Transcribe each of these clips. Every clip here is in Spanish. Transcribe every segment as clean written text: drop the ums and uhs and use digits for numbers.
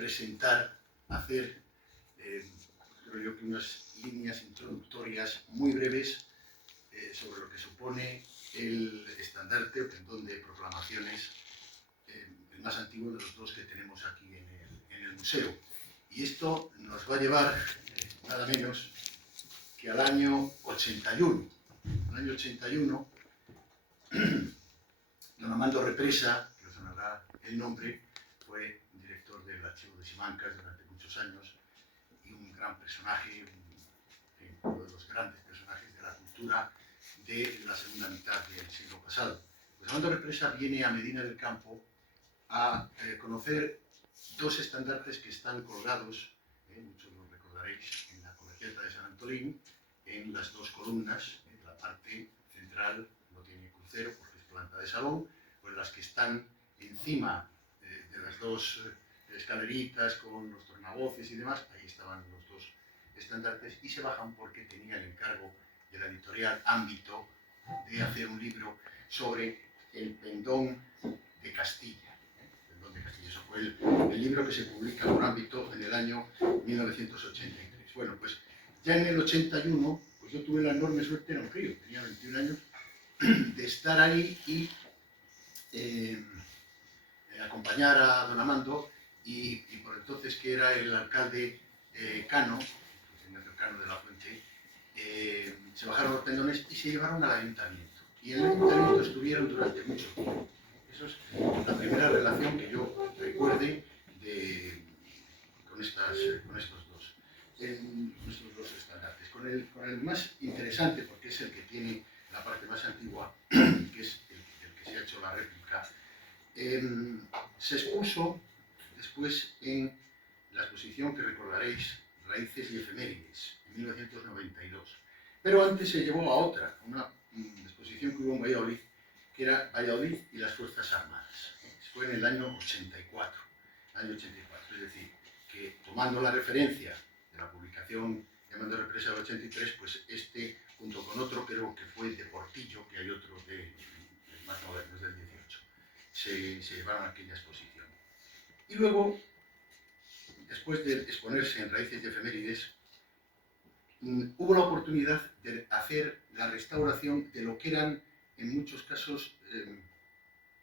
presentar, hacer, creo yo que unas líneas introductorias muy breves sobre lo que supone el estandarte o pendón de proclamaciones, el más antiguo de los dos que tenemos aquí en el museo. Y esto nos va a llevar nada menos que al año 81. En el año 81, don Amando Represa, que os sonará el nombre, fue director del Archivo de Simancas durante muchos años y un gran personaje, uno de los grandes personajes de la cultura de la segunda mitad del siglo pasado. Pues Amando Represa viene a Medina del Campo a conocer dos estandartes que están colgados, muchos los recordaréis, en la Colegiata de San Antolín, en las dos columnas. La parte central no tiene crucero porque es planta de salón, pues las que están encima de las dos escaleritas con los tornavoces y demás, ahí estaban los dos estandartes y se bajan porque tenía el encargo de la editorial Ámbito de hacer un libro sobre el pendón de Castilla. Eso fue el libro que se publica por Ámbito en el año 1983. Bueno, pues ya en el 81, pues yo tuve la enorme suerte, era un crío, tenía 21 años, de estar ahí y acompañar a don Amando y por entonces que era el alcalde Cano, el Cano de la Fuente, se bajaron los pendones y se llevaron al ayuntamiento. Y en el ayuntamiento estuvieron durante mucho tiempo. Eso es la primera relación que yo recuerde con estos dos estandartes. Con el más interesante, porque es el que tiene la parte más antigua, que es el que se ha hecho la réplica, se expuso después en la exposición que recordaréis, Raíces y Efemérides, en 1992. Pero antes se llevó a otra, una exposición que hubo en Valladolid, que era Valladolid y las Fuerzas Armadas. Fue en el año 84. Es decir, que tomando la referencia de la publicación de Amando Represa del 83, pues este, junto con otro, creo que fue de Portillo, que hay otro de más modernos del 18, se llevaron a aquella exposición. Y luego, después de exponerse en Raíces y Efemérides, hubo la oportunidad de hacer la restauración de lo que eran, en muchos casos,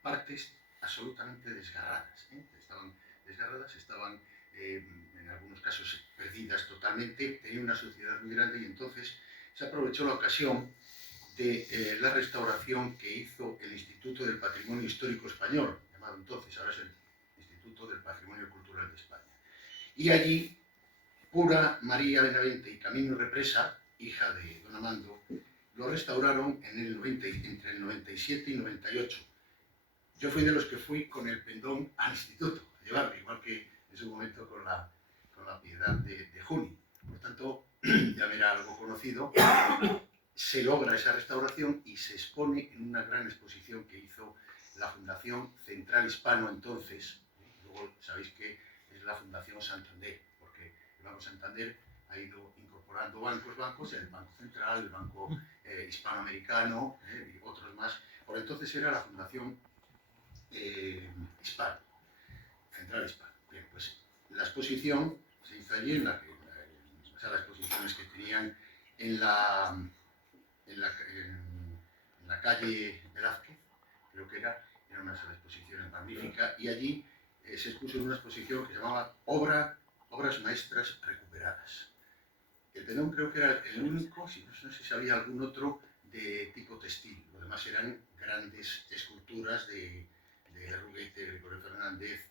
partes absolutamente desgarradas. Estaban desgarradas, estaban en algunos casos perdidas totalmente, tenía una suciedad muy grande y entonces se aprovechó la ocasión de la restauración que hizo el Instituto del Patrimonio Histórico Español, llamado entonces, ahora es el Instituto del Patrimonio Cultural de España. Y allí, Pura María Benavente y Camino Represa, hija de don Amando, lo restauraron entre el 97 y 98. Yo fui de los que fui con el pendón al instituto, a llevarlo, igual que en su momento con la Piedad de Juni. Por tanto, ya era algo conocido. Se logra esa restauración y se expone en una gran exposición que hizo la Fundación Central Hispano entonces. Luego sabéis que es la Fundación Santander, porque el Banco Santander ha ido incorporando bancos, el Banco Central, el Banco Hispanoamericano y otros más. Por entonces era la Fundación Hispano, Central Hispano. Bien, pues la exposición se hizo allí, las exposiciones que tenían en la calle Velázquez, creo que era una exposición magnífica, y allí se expuso en una exposición que se llamaba Obras Maestras Recuperadas. El pendón creo que era el único, no sé si había algún otro de tipo textil, lo demás eran grandes esculturas de Ruguete, Gregorio Fernández,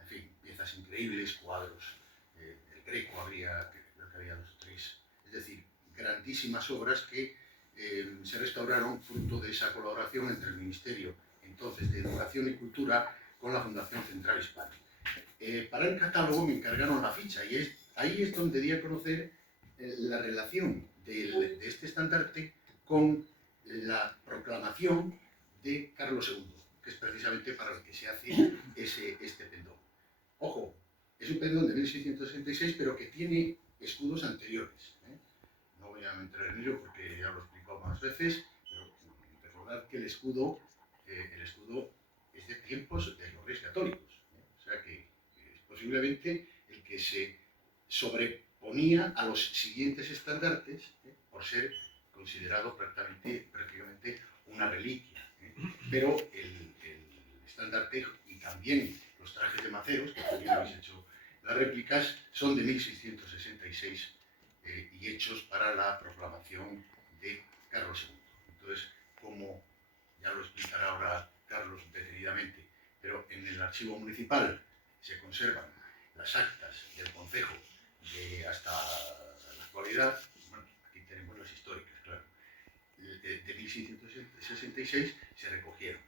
en fin, piezas increíbles, cuadros, el Greco creo que había 2 o 3, es decir, grandísimas obras que se restauraron fruto de esa colaboración entre el Ministerio entonces de Educación y Cultura con la Fundación Central Hispana. Para el catálogo me encargaron la ficha y ahí es donde di a conocer la relación de este estandarte con la proclamación de Carlos II, que es precisamente para el que se hace este pendón. Ojo, es un pendón de 1666, pero que tiene escudos anteriores. No voy a entrar en ello porque ya lo he explicado más veces, pero recordad que el escudo es de tiempos de los Reyes Católicos. O sea que es posible posiblemente el que se sobreponía a los siguientes estandartes, por ser considerado prácticamente una reliquia. Pero el estandarte y también los trajes de maceros, que también habéis hecho las réplicas, son de 1666 y hechos para la proclamación de Carlos II. Entonces, como ya lo explicará ahora Carlos detenidamente, pero en el archivo municipal se conservan las actas del concejo hasta la actualidad. Bueno, aquí tenemos las históricas, claro. De 1666 se recogieron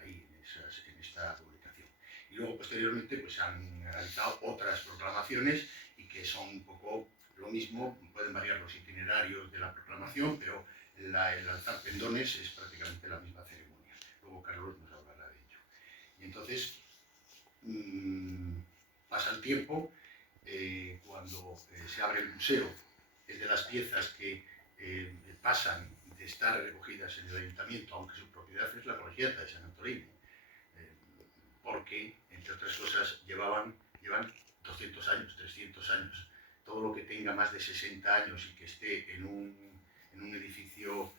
ahí en esta publicación. Y luego, posteriormente, pues se han realizado otras proclamaciones y que son un poco lo mismo, pueden variar los itinerarios de la proclamación, pero el alzar pendones es prácticamente la misma ceremonia. Luego Carlos nos hablará de ello. Y entonces, pasa el tiempo, cuando se abre el museo, es de las piezas que pasan de estar recogidas en el ayuntamiento, aunque su propiedad es la colegiata de San Antolín, porque, entre otras cosas, llevan 200 años, 300 años. Todo lo que tenga más de 60 años y que esté en un edificio,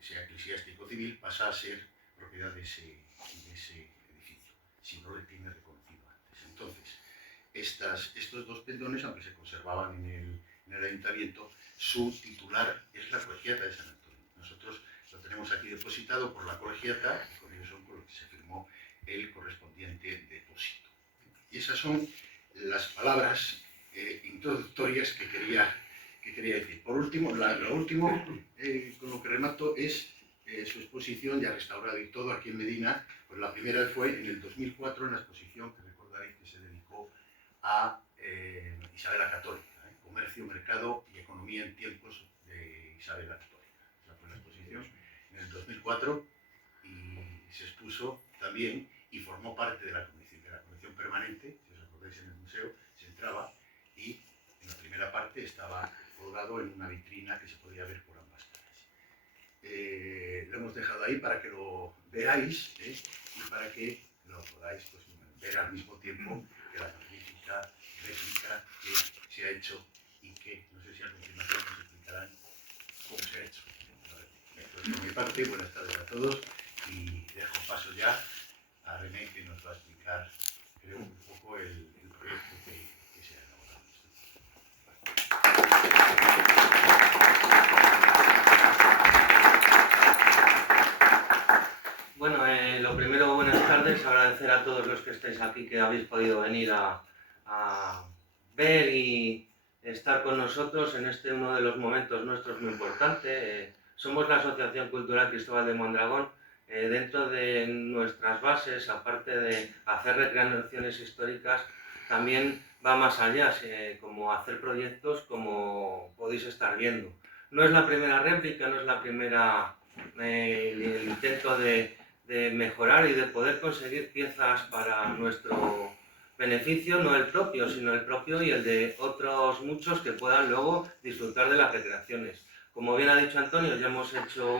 sea eclesiástico o civil, pasa a ser propiedad de ese edificio, si no le tiene reconocido antes. Entonces, estos dos pendones, aunque se conservaban en el ayuntamiento, su titular es la colegiata de San Antonio. Nosotros lo tenemos aquí depositado por la colegiata y con ellos son con los que se firmó el correspondiente depósito. Y esas son las palabras introductorias que quería decir. Por último, lo último con lo que remato es su exposición ya restaurada y todo aquí en Medina. Pues la primera fue en el 2004 en la exposición que recordaréis que se dedicó a Isabel la Católica, Comercio, Mercado y Economía en tiempos de Isabel la Católica. Esa fue la exposición en el 2004 y se expuso también y formó parte de la colección permanente. Si os acordáis, en el museo se entraba y en la primera parte estaba colgado en una vitrina que se podía ver por ambas caras. Lo hemos dejado ahí para que lo veáis y para que lo podáis pues, ver al mismo tiempo que la magnífica réplica que se ha hecho y que no sé si a continuación nos explicarán cómo se ha hecho. Por mi parte, buenas tardes a todos y dejo paso ya a René, que nos va a explicar, creo, un poco el proyecto que se ha elaborado. Bueno, lo primero, buenas tardes, agradecer a todos los que estáis aquí, que habéis podido venir a ver y estar con nosotros en uno de los momentos nuestros muy importante. Somos la Asociación Cultural Cristóbal de Mondragón. Dentro de nuestras bases, aparte de hacer recreaciones históricas, también va más allá, como hacer proyectos como podéis estar viendo. No es la primera réplica, no es la primera el intento de mejorar y de poder conseguir piezas para nuestro beneficio, no el propio, sino el propio y el de otros muchos que puedan luego disfrutar de las recreaciones. Como bien ha dicho Antonio, ya hemos hecho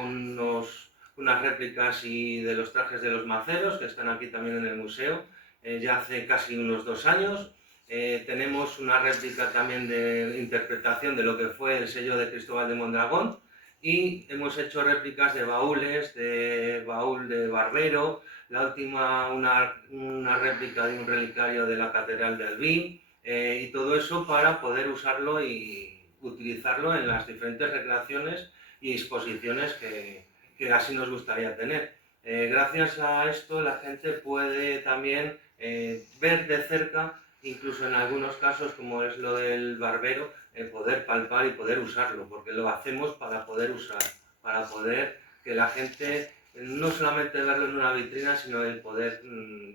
unas réplicas de los trajes de los maceros, que están aquí también en el museo, ya hace casi unos 2 años. Tenemos una réplica también de interpretación de lo que fue el sello de Cristóbal de Mondragón, y hemos hecho réplicas de baúles, de baúl de barbero, la última una réplica de un relicario de la Catedral de Albín, y todo eso para poder usarlo y utilizarlo en las diferentes recreaciones y exposiciones que así nos gustaría tener. Gracias a esto la gente puede también ver de cerca, incluso en algunos casos como es lo del barbero, poder palpar y poder usarlo, porque lo hacemos para poder usar, para poder que la gente no solamente verlo en una vitrina, sino el poder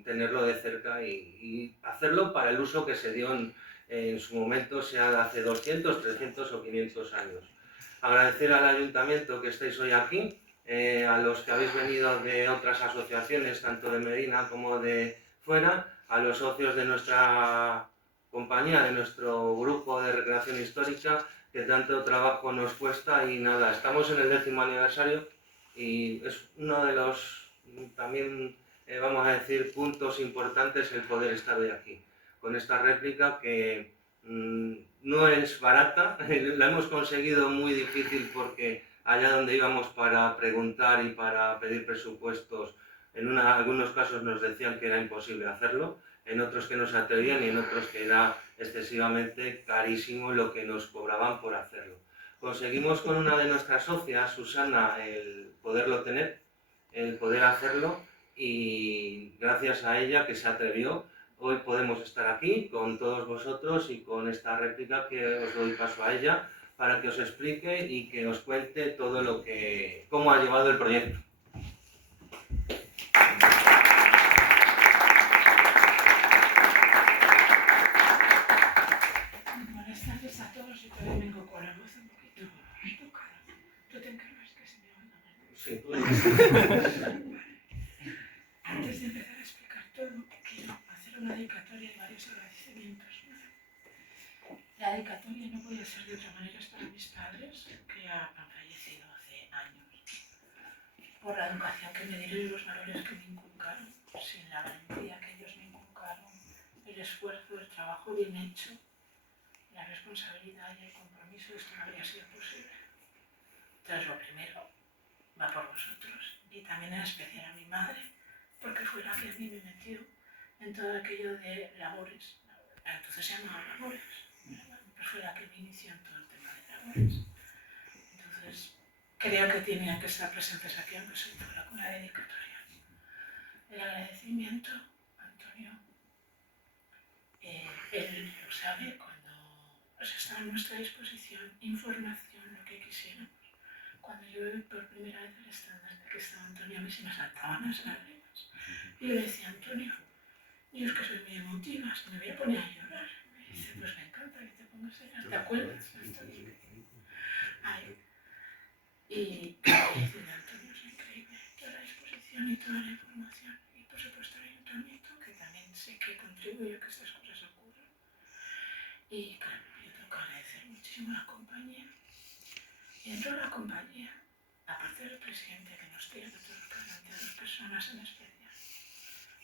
tenerlo de cerca y hacerlo para el uso que se dio en su momento, sea de hace 200, 300 o 500 años. Agradecer al ayuntamiento que estéis hoy aquí, a los que habéis venido de otras asociaciones, tanto de Medina como de fuera, a los socios de nuestra compañía, de nuestro grupo de recreación histórica, que tanto trabajo nos cuesta. Y nada, estamos en el 10º aniversario y es uno de los también, vamos a decir, puntos importantes el poder estar hoy aquí. con esta réplica que no es barata, la hemos conseguido muy difícil porque allá donde íbamos para preguntar y para pedir presupuestos, en algunos casos nos decían que era imposible hacerlo, en otros que no se atrevían y en otros que era excesivamente carísimo lo que nos cobraban por hacerlo. Conseguimos con una de nuestras socias, Susana, el poderlo tener, el poder hacerlo, y gracias a ella que se atrevió, hoy podemos estar aquí con todos vosotros y con esta réplica que os doy paso a ella para que os explique y que os cuente todo lo que, cómo ha llevado el proyecto. Buenas tardes a todos y todavía vengo con la voz un poquito tocada. ¿Tú te encargas que se me oiga más? Sí, tú. Antes de empezar a explicar todo, quiero hacer una dedicatoria y varios agradecimientos. La dedicatoria no podía ser de otra manera, es para mis padres, que han fallecido hace años, por la educación que me dieron y los valores que me inculcaron, sin la valentía que ellos me inculcaron, el esfuerzo, el trabajo bien hecho, la responsabilidad y el compromiso, esto no habría sido posible. Entonces, lo primero va por vosotros y también en especial a mi madre, porque fue la que a mí me metió en todo aquello de labores. Entonces se llamaba labores, pero fue la que me inició en todo el tema de labores. Entonces, creo que tenían que estar presentes aquí, aunque soy fuera con la dedicatoria. El agradecimiento, Antonio, él lo sabe, cuando está a nuestra disposición información, lo que quisiéramos. Cuando yo vi por primera vez el estándar que estaba Antonio, a mí se me saltaban las lágrimas. Y yo le decía, Antonio, yo es que soy muy emotiva, se me voy a poner a llorar. Me dice, pues me encanta que te pongas a llorar, ¿te acuerdas, Antonio? Ay. Y decirle, Antonio, es increíble, toda la disposición y toda la información. Y por supuesto el ayuntamiento, que también sé que contribuye a que estas cosas ocurran. Y claro, yo tengo que agradecer muchísimo a la compañía. Y dentro de la compañía, aparte del presidente que nos tiene todos los a dos personas en especial,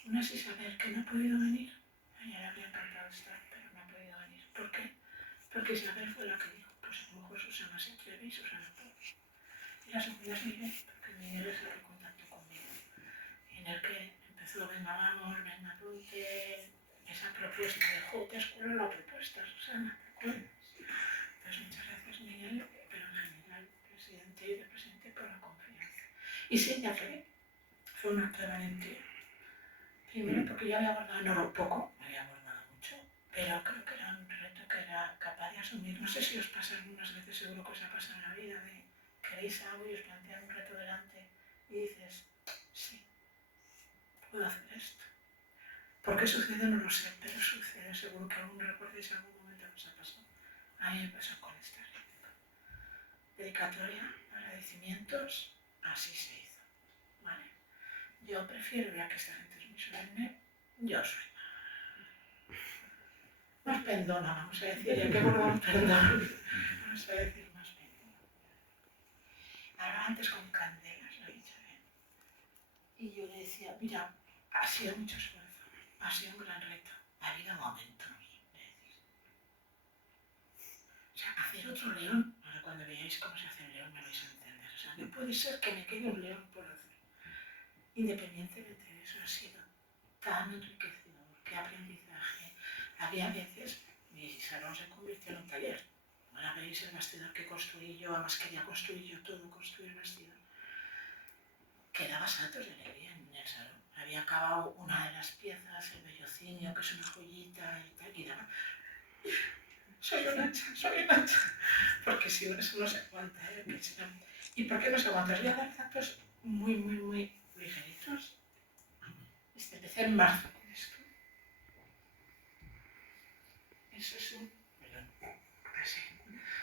una es Isabel, que no ha podido venir. A ella le habría encantado estar, pero no ha podido venir. ¿Por qué? Porque Isabel fue la que dijo, pues a lo mejor Susana se atreve y Susana puede. Y la segunda es Miguel, porque Miguel es el que contactó conmigo. Y en el que empezó, venga, vamos, venga, ponte esa propuesta de, jo, te has curado la propuesta, Susana, ¿te acuerdas? Pues muchas gracias, Miguel, pero en general, presidente y vicepresidente, por la confianza. Y sí, ya fue un acto de valentía. Primero porque yo había abordado, no poco, me había abordado mucho, pero creo que era un reto que era capaz de asumir. No sé si os pasa algunas veces, seguro que os ha pasado en la vida, de queréis algo y os plantean un reto delante y dices, sí, puedo hacer esto. ¿Por qué sucede? No lo sé, pero sucede. Seguro que aún recordáis algún momento que os ha pasado. A mí me pasó con esta réplica. Dedicatoria, agradecimientos, así se hizo. ¿Vale? Yo prefiero, ya que esta gente es muy solemne, yo soy más pendona, vamos a decir, ya que volvamos perdón, vamos a decir más pendona. Ahora antes con candelas, lo he dicho bien. Y yo le decía, mira, ha sido mucho esfuerzo, ha sido un gran reto, ha habido momentos, de decir. O sea, hacer otro león, ahora cuando veáis cómo se hace un león me vais a entender. O sea, no puede ser que me quede un león por hacer. Independientemente de eso, ha sido tan enriquecedor, qué aprendizaje. Había veces, mi salón se convirtió en un taller. Ahora veis el bastidor que construí yo, además quería construir yo todo, construir el bastidor. Quedaba saltos de alegría en el salón. Había acabado una de las piezas, el vellocinio, que es una joyita y tal, y daba, soy un hacha, porque si no, eso no se aguanta, ¿eh? ¿Y por qué no se aguanta? Os voy a dar datos muy, muy, muy ligeritos. Empecé en marzo con esto. Eso es un... Perdón. Así.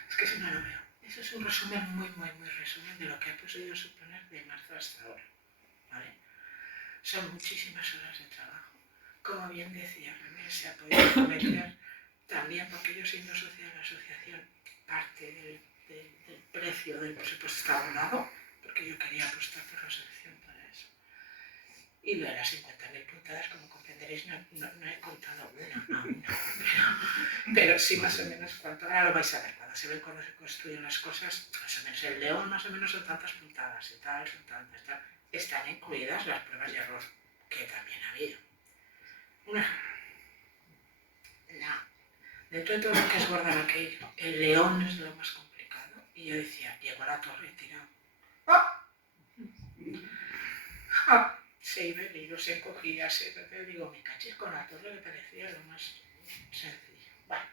Es que si no lo veo. Eso es un resumen muy, muy, muy resumen de lo que he podido suponer de marzo hasta ahora. ¿Vale? Son muchísimas horas de trabajo. Como bien decía René, se ha podido cometer también porque yo siendo socia de la asociación, parte del precio del presupuesto está abonado, porque yo quería apostar por la asociación para eso. Y lo de las 50.000 puntadas, como comprenderéis, no he contado una a una. pero sí más o menos cuánto. Ahora lo vais a ver cuando se ven cuando se construyen las cosas, más o menos el león más o menos son tantas puntadas y tal, son tantas, tal. Están incluidas las pruebas de error que también había. Un ejemplo. Dentro de todo lo que es bordar aquello, el león es lo más complicado. Y yo decía, llego a la torre tirado. ¡Ah! ¡Ah! Se iba el hilo, se encogía, digo, me caché con la torre, que parecía lo más sencillo. Vale.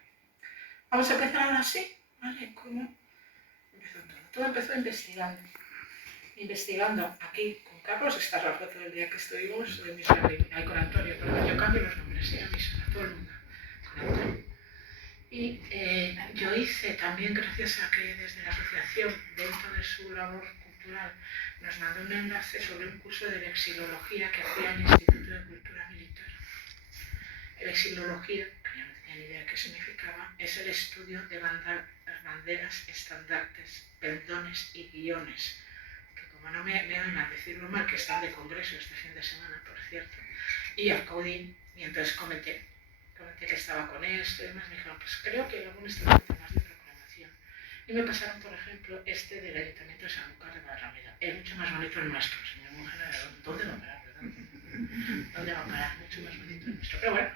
Vamos a empezar ahora sí, ¿vale? ¿Cómo empezó todo? Todo empezó investigando aquí con Carlos. Esta es la foto del día que estuvimos, ahí con Antonio, perdón, yo cambio los nombres, a todo el mundo, con Antonio. Y yo hice también, gracias a que desde la asociación, dentro de su labor cultural, nos mandó un enlace sobre un curso de vexilología que hacía el Instituto de Cultura Militar. Vexilología, que yo no tenía ni idea de qué significaba, es el estudio de banderas, estandartes, pendones y guiones, que como no me oigan decirlo mal, que están de congreso este fin de semana, por cierto, y acudí, y entonces comenté que estaba con esto y demás, me dijeron, pues creo que hay algún instrumento más de proclamación. Y me pasaron, por ejemplo, este del Ayuntamiento de Sanlúcar de Barrameda. Es mucho más bonito el nuestro, señor Mujer, ¿dónde va a parar, verdad? ¿Dónde va a parar? Mucho más bonito el nuestro. Pero bueno,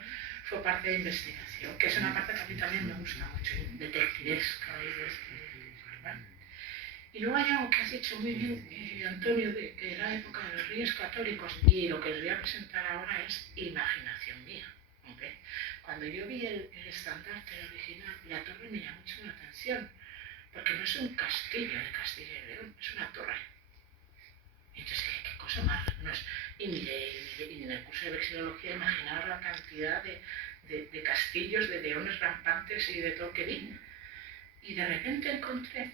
fue parte de investigación, que es una parte que a mí también me gusta mucho, detectivesca y bueno. Y luego hay algo que has dicho muy bien, Antonio, de que era época de los Reyes Católicos, y lo que les voy a presentar ahora es imaginación mía. ¿Okay? Cuando yo vi el estandarte original, la torre me llamó mucho la atención, porque no es un castillo de Castilla y León, es una torre. Entonces, ¿qué cosa más? No es, y en el curso de vexilología imaginaos la cantidad de castillos, de leones rampantes y de todo que vi. Y de repente encontré,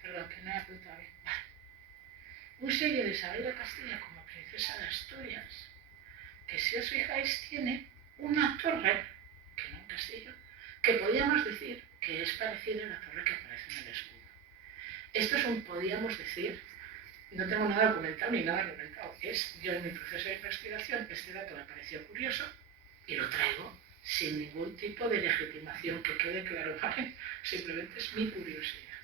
perdón, que no he apuntado bien, vale, un sello de Isabel de Castilla como princesa de Asturias, que si os fijáis tiene una torre, que no un castillo, que podríamos decir que es parecida a la torre que aparece en el escudo. Esto es un podíamos decir, no tengo nada documentado ni nada argumentado. Yo en mi proceso de investigación, este dato me pareció curioso y lo traigo sin ningún tipo de legitimación, que quede claro, ¿vale? Simplemente es mi curiosidad.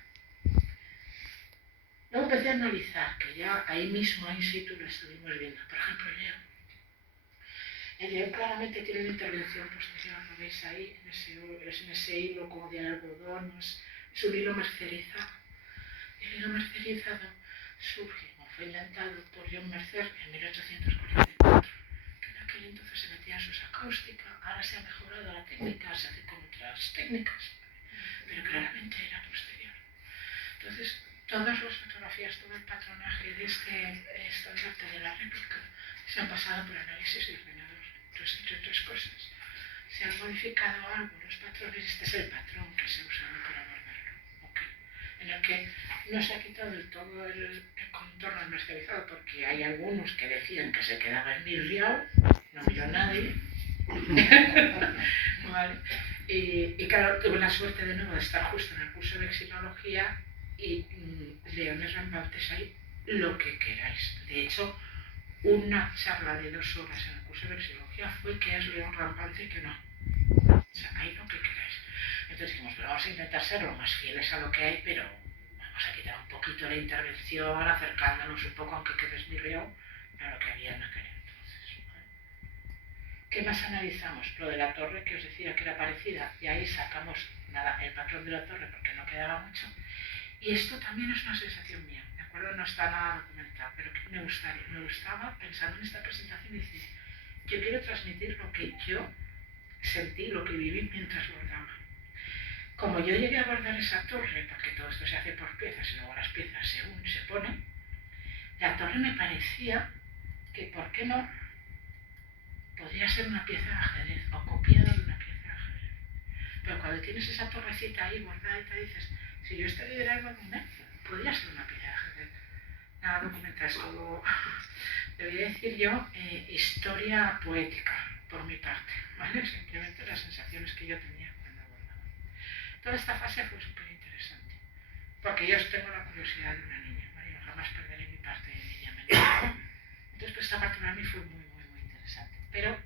Luego empecé a analizar, que ya ahí mismo, in situ, lo estuvimos viendo. Por ejemplo, el león. El león claramente tiene una intervención posterior, lo veis ahí, en ese hilo como de algodón, es un hilo mercerizado. El hilo mercerizado surge, o fue inventado por John Mercer en 1844, que en aquel entonces se metía en sus acústica. Ahora se ha mejorado la técnica, se hace con otras técnicas, pero claramente era posterior. Entonces, todas las fotografías, todo el patronaje de este estandarte de la réplica se han pasado por análisis de ordenador. Entonces, entre otras cosas, se han modificado algo los patrones. Este es el patrón que se ha usado para bordarlo, ¿okay? En el que no se ha quitado del todo el contorno mercerizado, porque hay algunos que decían que se quedaba enmirriado, no miró nadie. Vale. Y claro, tuve la suerte de nuevo de estar justo en el curso de vexilología y leones rampantes hay lo que queráis. De hecho, una charla de 2 horas en el curso de vexilología fue qué es león rampante y qué no. O sea, hay lo que queráis. Entonces dijimos, pero vamos a intentar ser lo más fieles a lo que hay, pero vamos a quitar un poquito la intervención, acercándonos un poco, aunque quede esmirriado, a lo que había en aquel entonces. ¿Vale? ¿Qué más analizamos? Lo de la torre, que os decía que era parecida, y ahí sacamos nada, el patrón de la torre, porque no quedaba mucho. Y esto también es una sensación mía, ¿de acuerdo? No está nada documentado, pero que me gustaba, pensando en esta presentación, decir, yo quiero transmitir lo que yo sentí, lo que viví mientras bordaba. Como yo llegué a bordar esa torre, porque todo esto se hace por piezas y luego las piezas se ponen, la torre me parecía que, ¿por qué no? Podría ser una pieza de ajedrez o copiada de una pieza de ajedrez. Pero cuando tienes esa torrecita ahí bordada y te dices, si yo este liderazgo podría ser una pieza de ajedrez. Nada documental, es todo, debería decir yo, historia poética, por mi parte, ¿vale? Simplemente las sensaciones que yo tenía cuando bordaba. Toda esta fase fue súper interesante, porque yo tengo la curiosidad de una niña, ¿vale? Yo jamás perderé mi parte de niña mental. Entonces, pues esta parte para mí fue muy, muy, muy interesante. Pero,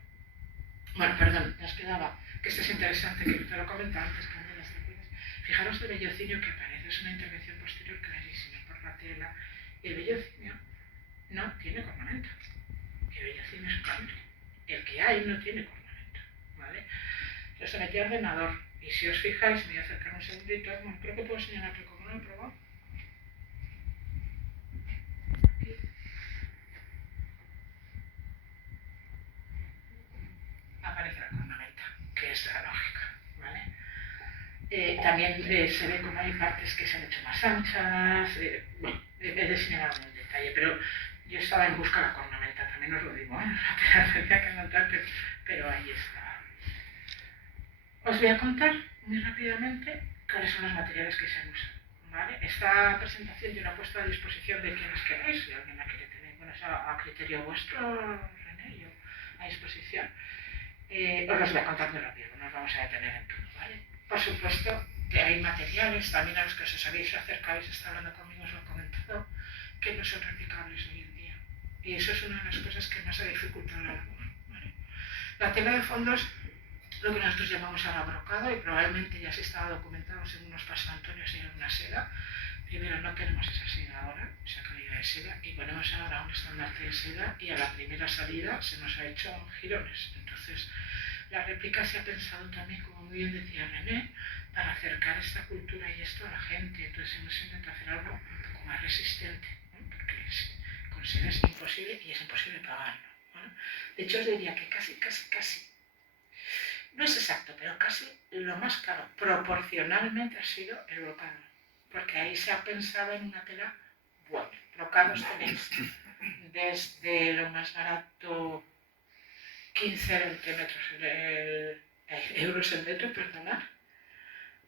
bueno, perdón, las quedaba, que esto es interesante, que te lo comentaba antes, Candela, ¿te acuerdas? Fijaros el vellocinio que aparece, es una intervención posterior clarísima por la tela. Y el vellocinio no tiene cornamenta. El vellocinio es plano. El que hay no tiene cornamenta, ¿vale? Lo sometí al ordenador y si os fijáis, me voy a acercar un segundito, bueno, creo que puedo señalar, pero como no lo he probado, aquí aparece la cornamenta, que es la lógica, ¿vale? También se ve como hay partes que se han hecho más anchas, bueno, he diseñado en detalle, pero yo estaba en busca de la cornamenta, también os lo digo, ¿eh? La tenía que anotar, pero ahí está. Os voy a contar muy rápidamente cuáles son los materiales que se han usado, ¿vale? Esta presentación yo la he puesto a disposición de quienes queráis, si alguien la quiere tener, bueno, es a criterio vuestro, René, yo a disposición. Os los voy a contar muy rápido, no nos vamos a detener en todo, ¿vale? Por supuesto que hay materiales, también a los que os habéis acercado y está hablando conmigo, os lo he comentado, que no son replicables hoy en día. Y eso es una de las cosas que más ha dificultado la labor, ¿vale? La tela de fondos, lo que nosotros llamamos ahora brocado, y probablemente ya se estaba documentado según nos pasó Antonio, si era una seda. Primero, no tenemos esa seda ahora, esa calidad de seda, y ponemos ahora un estandarte de seda y a la primera salida se nos ha hecho girones. Entonces, la réplica se ha pensado también, como muy bien decía René, para acercar esta cultura y esto a la gente. Entonces hemos intentado hacer algo un poco más resistente, ¿no? Porque con seda es imposible y es imposible pagarlo, ¿no? De hecho, os diría que casi, no es exacto, pero casi lo más caro proporcionalmente ha sido el brocado, porque ahí se ha pensado en una tela buena. Brocados tenéis desde lo más barato 15 euros el metro, perdonad,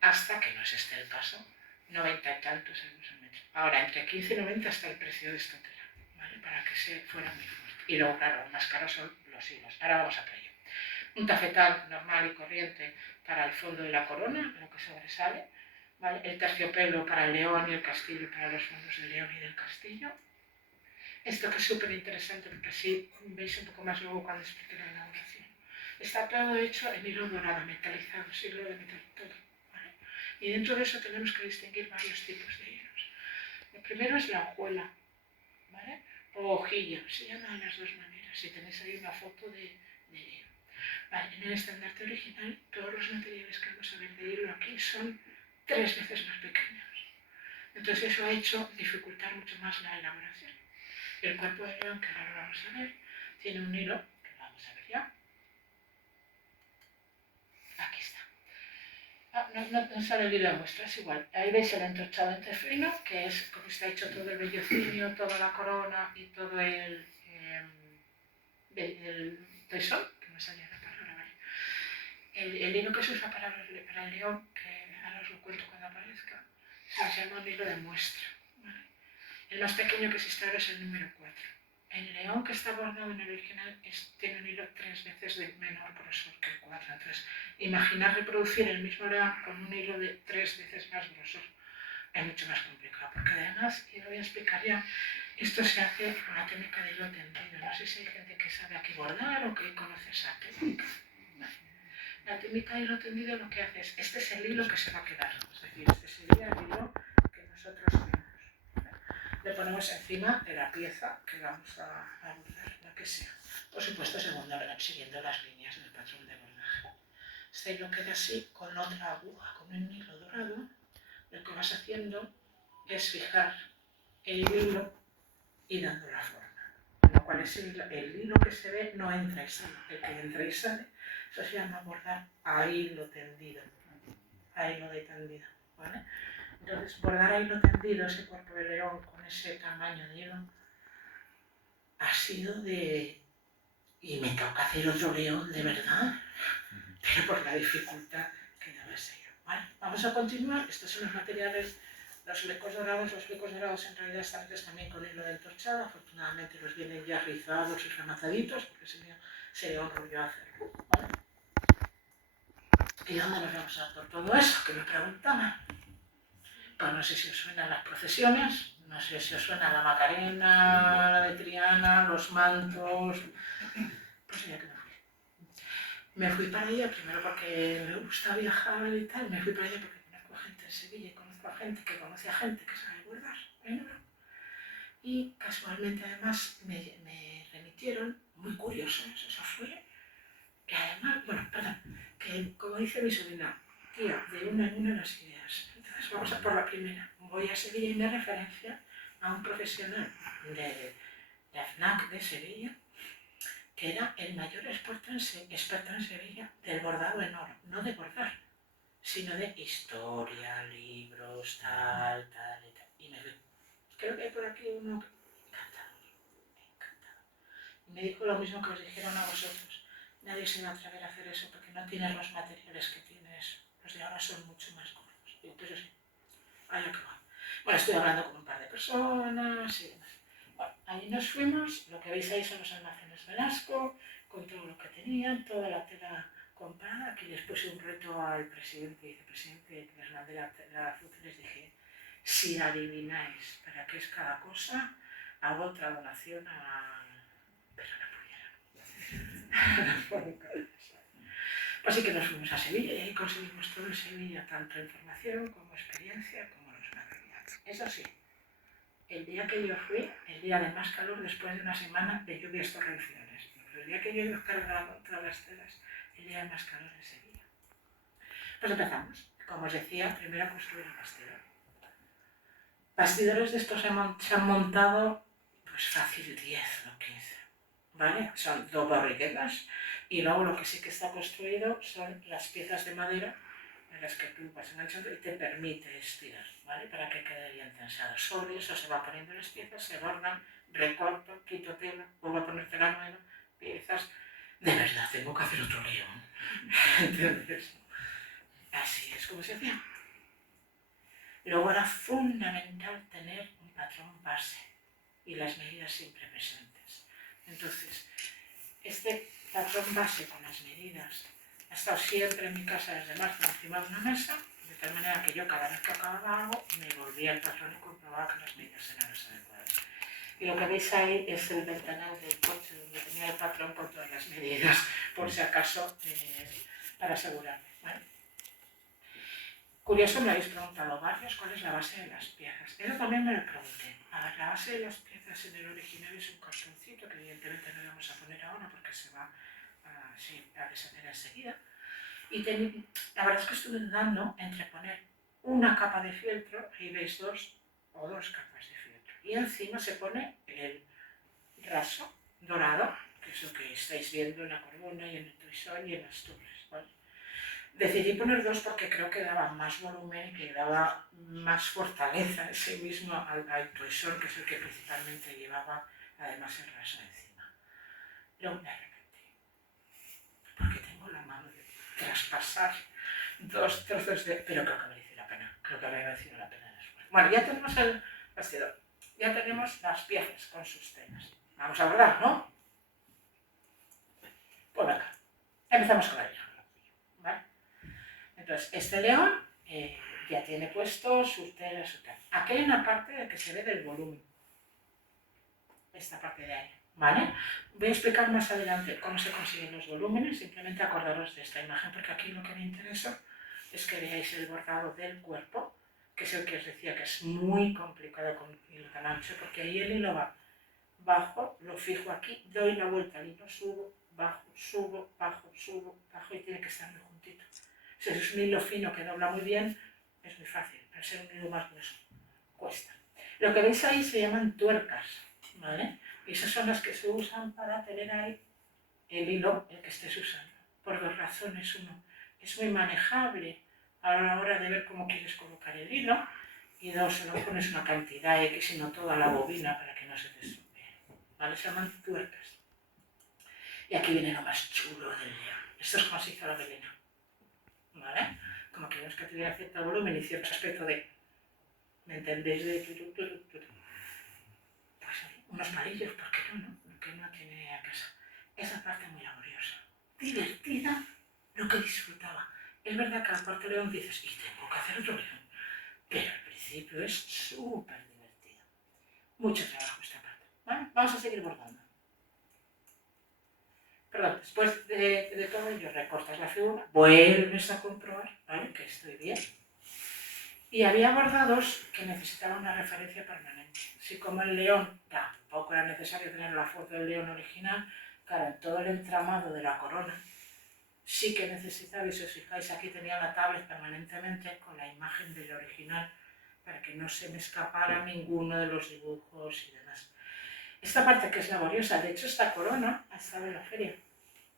hasta que no es este el caso, 90 y tantos euros el metro. Ahora, entre 15 y 90 está el precio de esta tela, ¿vale? Para que se fuera muy fuerte. Y luego, claro, lo más caro son los hilos. Ahora vamos a por ello. Un tafetal normal y corriente para el fondo de la corona, lo que sobresale, ¿vale? El terciopelo para el león y el castillo para los fondos del león y del castillo. Esto que es súper interesante porque así veis un poco más luego cuando explique la elaboración. Está todo hecho en hilo dorado, metalizado, hilo de metal, todo, ¿vale? Y dentro de eso tenemos que distinguir varios tipos de hilos. El primero es la hojuela, ¿vale? O hojilla, se llama de las dos maneras. Si tenéis ahí una foto de hilo. Vale, en el estandarte original, todos los materiales que vamos a ver de hilo aquí son 3 veces más pequeños. Entonces eso ha hecho dificultar mucho más la elaboración. El cuerpo de león, que ahora lo vamos a ver, tiene un hilo, que lo vamos a ver ya. Aquí está. No sale el hilo de muestra, es igual. Ahí veis el entorchado entefrino, que es como está hecho todo el vellocinio, toda la corona y todo el tesón, que no salía la palabra, ¿vale? El hilo que se usa para el león, que ahora os lo cuento cuando aparezca, se llama un hilo de muestra, ¿vale? El más pequeño que existe ahora es el número 4. El león que está bordado en el original tiene un hilo 3 veces de menor grosor que el 4. Entonces, imaginar reproducir el mismo león con un hilo de 3 veces más grosor es mucho más complicado, porque además, y lo voy a explicar ya, esto se hace con la técnica de hilo tendido. No sé si hay gente que sabe aquí bordar o que conoce esa técnica. La técnica de hilo tendido lo que hace es, este es el hilo que se va a quedar, es decir, este sería el hilo que nosotros vemos. Le ponemos encima de la pieza que vamos a bordar, la que sea. Por supuesto, siguiendo las líneas del patrón de bordaje. Este hilo queda así, con otra aguja, con un hilo dorado. Lo que vas haciendo es fijar el hilo y dando la forma. Lo cual es el hilo que se ve no entra y sale. El que entra y sale, eso se llama bordar a hilo tendido. A hilo de tendido, ¿vale? Entonces, bordar a hilo tendido, ese cuerpo de león con ese tamaño de hilo, ha sido de... Y me toca hacer otro león de verdad, pero por la dificultad que daba ese hilo, ¿vale? Vamos a continuar. Estos son los materiales, los flecos dorados. Los flecos dorados en realidad están hechos también con hilo de entorchado. Afortunadamente los vienen ya rizados y remataditos, porque sería un rollo hacerlo, ¿vale? ¿Y dónde nos vamos a dar por todo eso? Que me preguntaban. Pues no sé si os suenan las procesiones, no sé si os suena la Macarena, la de Triana, los mantos, pues ya que me fui. Me fui para allá primero porque me gusta viajar y tal, me fui para allá porque conozco a gente en Sevilla y conozco a gente que conoce a gente que sabe bordar en oro. Y casualmente además me remitieron, muy curioso, eso fue, que además, bueno, perdón, que como dice mi sobrina, tía, de una en una las ideas. Entonces vamos a por la primera. Voy a Sevilla y me referencia a un profesional de la FNAC de Sevilla, que era el mayor experto en Sevilla del bordado en oro, no de bordar, sino de historia, libros, tal y tal. Y me dijo, creo que hay por aquí uno encantado. Y me dijo lo mismo que os dijeron a vosotros. Nadie se va a atrever a hacer eso porque no tienes los materiales que tienes. Los de ahora son mucho más gordos. Y entonces sí, allá que va. Bueno, estoy hablando con un par de personas y demás. Bueno, ahí nos fuimos, lo que veis ahí son los almacenes Velasco, con todo lo que tenían, toda la tela comprada. Aquí les puse un reto al presidente y vicepresidente, que les mandé la foto y les dije, si adivináis para qué es cada cosa, hago otra donación a... pero no pudieron. Así que nos fuimos a Sevilla y ahí conseguimos todo en Sevilla, tanto información como experiencia como los materiales. Eso sí, el día que yo fui, el día de más calor después de una semana de lluvias torrenciales. El día que yo iba cargando todas las telas, el día de más calor en Sevilla. Pues empezamos. Como os decía, primero a construir el bastidor. Bastidores de estos se han montado pues fácil 10 o 15. ¿Vale? Son dos barriquetas y luego lo que sí que está construido son las piezas de madera en las que tú vas enganchando y te permite estirar, ¿vale? Para que quede bien tensado. Sobre eso se va poniendo las piezas, se bordan, recorto, quito tela, vuelvo a poner tela nueva, piezas. De verdad, tengo que hacer otro lío. ¿Entiendes? Así es como se hacía. Luego era fundamental tener un patrón base y las medidas siempre presentes. Entonces, este patrón base con las medidas ha estado siempre en mi casa desde marzo encima de una mesa, de tal manera que yo cada vez que acababa algo me volvía al patrón y comprobaba que las medidas eran las adecuadas. Y lo que veis ahí es el ventanal del coche donde tenía el patrón con todas las medidas, por si acaso, para asegurarme, ¿vale? Curioso, me habéis preguntado varios cuál es la base de las piezas. Eso también me lo pregunté. A ver, la base de las piezas en el original es un cartoncito que evidentemente no vamos a poner ahora porque se va a deshacer enseguida. Y la verdad es que estuve dudando entre poner una capa de fieltro, ahí veis dos capas de fieltro. Y encima se pone el raso dorado, que es lo que estáis viendo en la corona y en el toisón y en las torres, ¿vale? Decidí poner dos porque creo que daba más volumen y que daba más fortaleza en sí mismo al toisón, que es el que principalmente llevaba además el raso encima. Luego me arrepentí, porque tengo la mano de traspasar dos trozos de... Pero creo que mereció la pena, creo que habría merecido la pena después. Bueno, ya tenemos el bastidor, ya tenemos las piezas con sus telas. Vamos a bordar, ¿no? Pues venga, empezamos con ella. ¿Vale? Entonces, este león ya tiene puesto sus telas, su tal. Aquí hay una parte de que se ve del volumen. Esta parte de ahí, ¿vale? Voy a explicar más adelante cómo se consiguen los volúmenes, simplemente acordaros de esta imagen, porque aquí lo que me interesa es que veáis el bordado del cuerpo, que es el que os decía que es muy complicado con hilo tan ancho, porque ahí el hilo va bajo, lo fijo aquí, doy la vuelta al hilo, subo, bajo, bajo y tiene que estar muy juntito. Si es un hilo fino que dobla muy bien, es muy fácil, pero ser un hilo más grueso cuesta. Lo que veis ahí se llaman tuercas, ¿vale? Y esas son las que se usan para tener ahí el hilo, el que estés usando, por dos razones. Uno, es muy manejable a la hora de ver cómo quieres colocar el hilo, y dos, solo pones una cantidad X y no toda la bobina para que no se te estropee, ¿vale? Se llaman tuercas. Y aquí viene lo más chulo del león. Esto es como se hizo la melena, ¿vale? Como queremos que tuviera cierto volumen y cierto aspecto de... ¿Me entendéis? De pues unos palillos, ¿por qué no? Porque no tiene a casa. Esa parte muy laboriosa. Divertida, lo que disfrutaba. Es verdad que al cuarto león dices, y tengo que hacer otro león. Pero al principio es súper divertido. Mucho trabajo esta parte. ¿Vale? Vamos a seguir bordando. Perdón, después de todo ello recortas la figura, vuelves a comprobar, ¿vale?, que estoy bien. Y había bordados que necesitaban una referencia permanente. Si como el león tampoco era necesario tener la foto del león original, claro, en todo el entramado de la corona sí que necesitaba, y si os fijáis aquí tenía la tablet permanentemente con la imagen del original para que no se me escapara ninguno de los dibujos y demás. Esta parte que es laboriosa, de hecho esta corona ha estado en la feria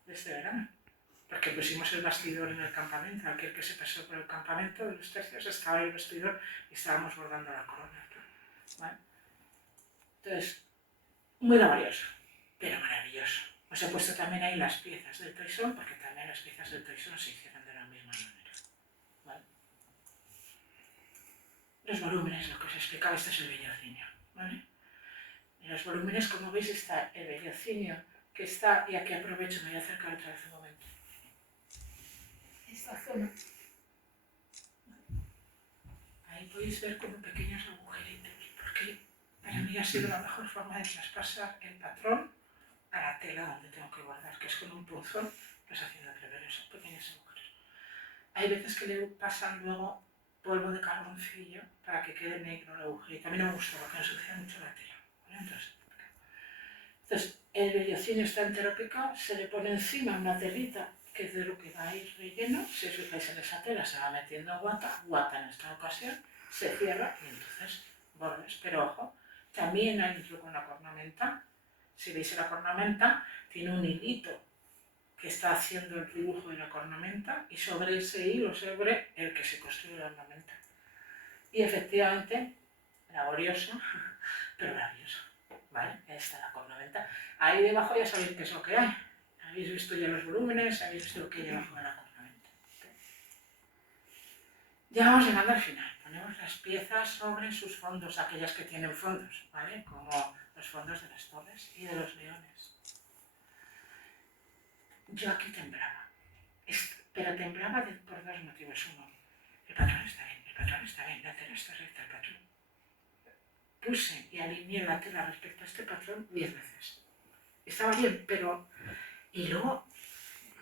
de este verano, porque pusimos el bastidor en el campamento. Aquel que se pasó por el campamento de los tercios estaba ahí el bastidor y estábamos bordando la corona, ¿vale? Entonces, muy laborioso, pero maravilloso. Os he puesto también ahí las piezas del toisón, porque también las piezas del toisón se hicieron de la misma manera, ¿vale? Los volúmenes, lo que os explicaba, este es el vellocinio, ¿vale? En los volúmenes, como veis, está el vellocinio que está, y aquí aprovecho, me voy a acercar otra vez un momento. Esta zona, ahí podéis ver como pequeños agujeritos, porque para mí ha sido la mejor forma de traspasar el patrón a la tela donde tengo que guardar, que es con un punzón, pues haciendo prever esos pequeños agujeros. Hay veces que le pasan luego polvo de carboncillo para que quede negro el agujero, y también me gusta porque ensucia mucho la tela, ¿vale? Entonces, el vellocinio está entero picado, se le pone encima una telita que es de lo que va a ir relleno. Si os fijáis en esa tela se va metiendo guata en esta ocasión, se cierra y entonces bordes. Pero ojo, también hay un truco en la cornamenta. Si veis la cornamenta, tiene un hilito que está haciendo el dibujo de la cornamenta y sobre ese hilo, sobre el que se construye la ornamenta. Y efectivamente, laborioso, pero maravilloso. ¿Vale? Ahí está la cornamenta. Ahí debajo ya sabéis qué es lo que hay. Habéis visto ya los volúmenes, habéis visto lo que hay debajo de la cornamenta. Ya vamos llegando al final. Ponemos las piezas sobre sus fondos, aquellas que tienen fondos, ¿vale? Como los fondos de las torres y de los leones. Yo aquí temblaba. Pero temblaba por dos motivos. Uno, el patrón está bien, la tela está recta, el patrón. Puse y alineé la tela respecto a este patrón 10 veces. Estaba bien, pero... Y luego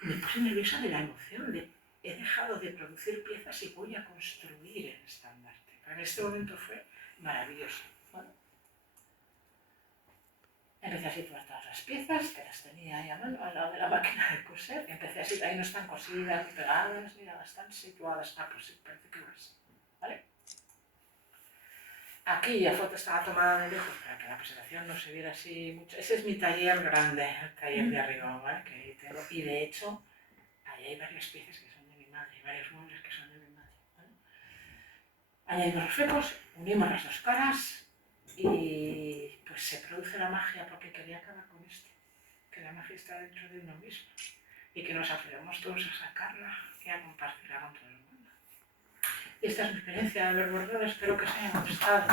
me puse nerviosa de la emoción de he dejado de producir piezas y voy a construir el estandarte. En este momento fue maravilloso. Bueno, empecé a situar todas las piezas, que las tenía ahí a mano, al lado de la máquina de coser. Empecé a situar, ahí no están cosidas ni pegadas, mira, están situadas. Ah, pues sí, parece que lo es. ¿Vale? Aquí la foto estaba tomada de lejos para que la presentación no se viera así mucho. Ese es mi taller grande, el taller de arriba, ¿vale? Que ahí tengo. Y de hecho, ahí hay varias piezas que son de mi madre, y varios muebles que son de mi madre, ¿vale? Añadimos los flecos, unimos las dos caras y pues se produce la magia, porque quería acabar con esto, que la magia está dentro de uno mismo y que nos atrevemos todos a sacarla y a compartirla con todo el mundo. Esta es mi experiencia de haber bordado, espero que os haya gustado.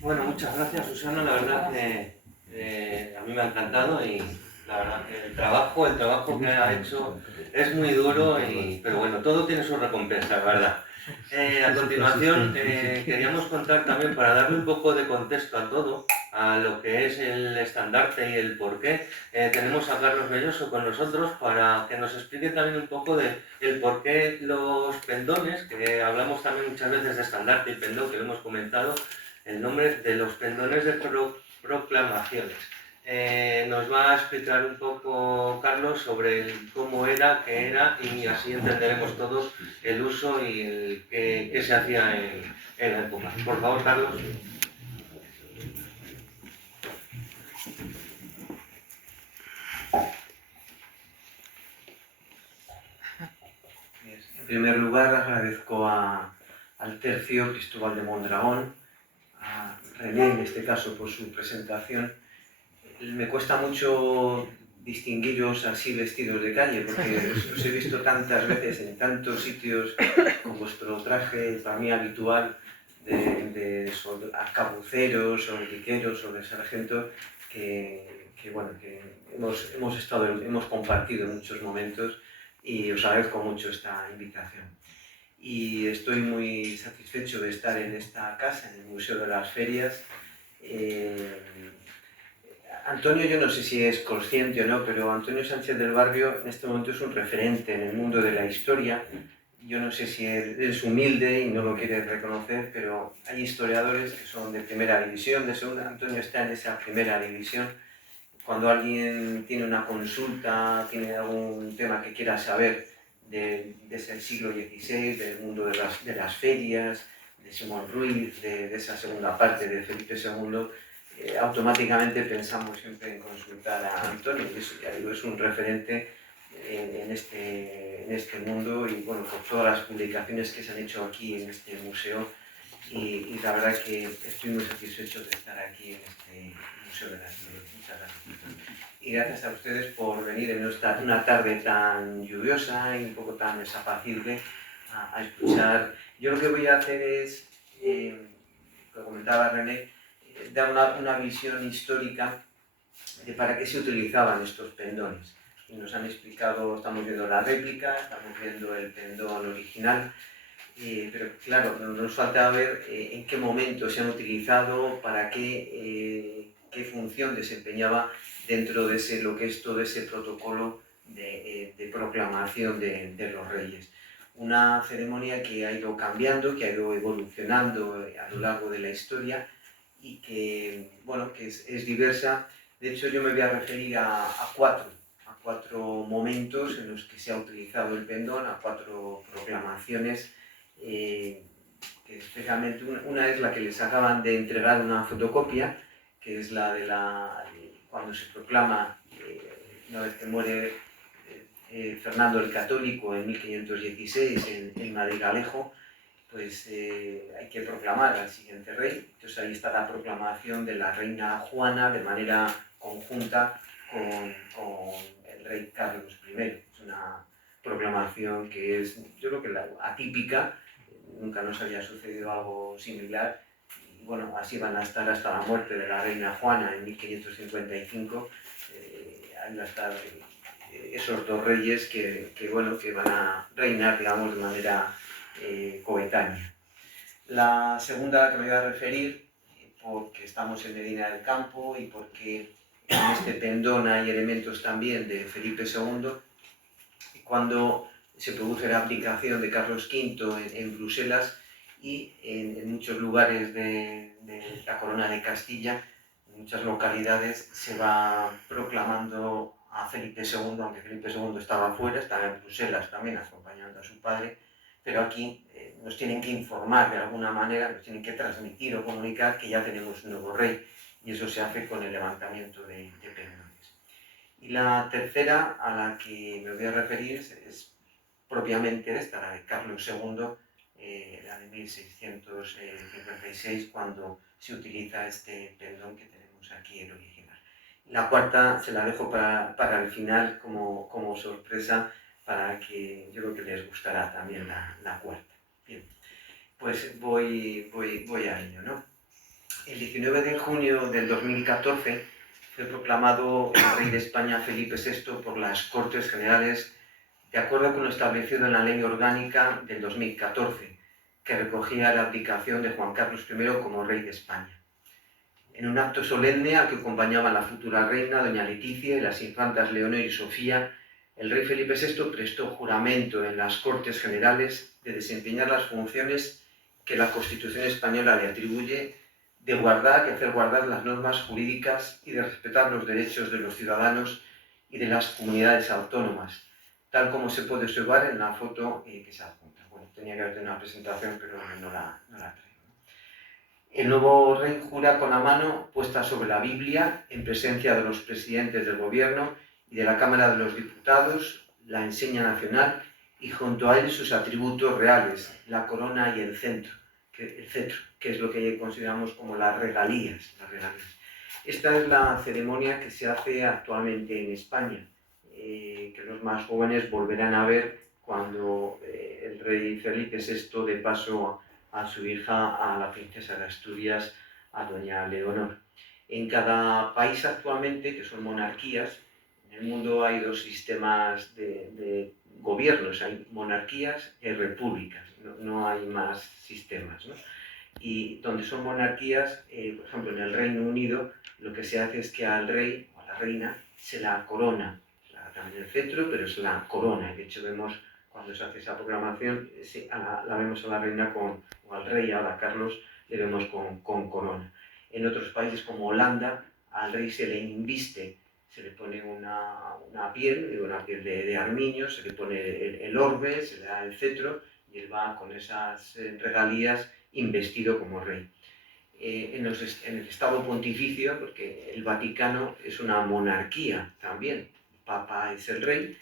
Bueno, muchas gracias, Susana. La verdad que a mí me ha encantado y la verdad que el trabajo que ha hecho es muy duro, pero bueno, todo tiene su recompensa, ¿verdad? A continuación, queríamos contar también, para darle un poco de contexto a todo, a lo que es el estandarte y el porqué. Tenemos a Carlos Belloso con nosotros para que nos explique también un poco el porqué los pendones, que hablamos también muchas veces de estandarte y pendón, que lo hemos comentado, el nombre de los pendones de proclamaciones. Nos va a explicar un poco Carlos sobre cómo era, qué era, y así entenderemos todos el uso y el qué se hacía en la época. Por favor, Carlos. En primer lugar, agradezco al tercio Cristóbal de Mondragón, a René en este caso por su presentación. Me cuesta mucho distinguiros así vestidos de calle, porque os he visto tantas veces en tantos sitios con vuestro traje para mí habitual de arcabuceros o liqueros o de sargento, que bueno, que hemos compartido en muchos momentos y os agradezco mucho esta invitación. Y estoy muy satisfecho de estar en esta casa, en el Museo de las Ferias. Antonio, yo no sé si es consciente o no, pero Antonio Sánchez del Barrio en este momento es un referente en el mundo de la historia. Yo no sé si él es humilde y no lo quiere reconocer, pero hay historiadores que son de primera división, de segunda. Antonio está en esa primera división. Cuando alguien tiene una consulta, tiene algún tema que quiera saber desde el siglo XVI, del mundo de las ferias, de Simón Ruiz, de esa segunda parte de Felipe II, automáticamente pensamos siempre en consultar a Antonio, y eso, ya digo, es un referente en este mundo, y bueno, por todas las publicaciones que se han hecho aquí en este museo, y la verdad que estoy muy satisfecho de estar aquí en este Museo de las Ferias. Muchas gracias. Y gracias a ustedes por venir en una tarde tan lluviosa y un poco tan desapacible a escuchar. Yo lo que voy a hacer es, lo comentaba René, dar una visión histórica de para qué se utilizaban estos pendones. Y nos han explicado, estamos viendo la réplica, estamos viendo el pendón original, pero claro, nos falta ver en qué momento se han utilizado, para qué función desempeñaba dentro de lo que es todo ese protocolo de proclamación de los reyes. Una ceremonia que ha ido cambiando, que ha ido evolucionando a lo largo de la historia, y que, bueno, que es diversa. De hecho, yo me voy a referir a cuatro momentos en los que se ha utilizado el pendón, a cuatro proclamaciones, que especialmente una es la que les acaban de entregar una fotocopia, que es la de cuando se proclama, una vez que muere Fernando el Católico en 1516 en Madrigalejo, pues hay que proclamar al siguiente rey. Entonces ahí está la proclamación de la reina Juana de manera conjunta con el rey Carlos I. Es una proclamación que es, yo creo que atípica, nunca nos había sucedido algo similar. Y bueno, así van a estar hasta la muerte de la reina Juana en 1555. Ahí van a estar esos dos reyes que van a reinar, digamos, de manera coetánea. La segunda que me voy a referir, porque estamos en Medina del Campo y porque en este pendón hay elementos también de Felipe II, cuando se produce la abdicación de Carlos V en Bruselas, y en muchos lugares de la corona de Castilla, en muchas localidades, se va proclamando a Felipe II, aunque Felipe II estaba fuera, estaba en Bruselas también acompañando a su padre, pero aquí nos tienen que informar de alguna manera, nos tienen que transmitir o comunicar que ya tenemos un nuevo rey, y eso se hace con el levantamiento de pendones. Y la tercera a la que me voy a referir es propiamente esta, la de Carlos II, la de 1656, cuando se utiliza este pendón que tenemos aquí, el original. La cuarta se la dejo para el final como sorpresa, para que yo creo que les gustará también la cuarta. Bien, pues voy a ello, ¿no? El 19 de junio del 2014 fue proclamado el rey de España Felipe VI por las Cortes Generales, de acuerdo con lo establecido en la Ley Orgánica del 2014, que recogía la abdicación de Juan Carlos I como rey de España. En un acto solemne al que acompañaban la futura reina, doña Leticia, y las infantas Leonor y Sofía, el rey Felipe VI prestó juramento en las Cortes Generales de desempeñar las funciones que la Constitución española le atribuye, de guardar y hacer guardar las normas jurídicas y de respetar los derechos de los ciudadanos y de las comunidades autónomas, tal como se puede observar en la foto que se adjunta. Bueno, tenía que haber tenido una presentación, pero no la traigo. El nuevo rey jura con la mano puesta sobre la Biblia, en presencia de los presidentes del gobierno y de la Cámara de los Diputados, la enseña nacional y junto a él sus atributos reales, la corona y el cetro, que es lo que consideramos como las regalías. Esta es la ceremonia que se hace actualmente en España, que los más jóvenes volverán a ver cuando el rey Felipe VI dé paso a su hija, a la princesa de Asturias, a doña Leonor. En cada país actualmente, que son monarquías, en el mundo hay dos sistemas de gobiernos, hay monarquías y hay repúblicas, no hay más sistemas, ¿no? Y donde son monarquías, por ejemplo en el Reino Unido, lo que se hace es que al rey o a la reina se la corona, también el cetro, pero es la corona. De hecho vemos cuando se hace esa proclamación, la vemos a la reina o al rey, ahora a Carlos, le vemos con corona. En otros países como Holanda, al rey se le inviste, se le pone una piel de armiño, se le pone el orbe, se le da el cetro y él va con esas regalías investido como rey. En el Estado Pontificio, porque el Vaticano es una monarquía también, el Papa es el rey,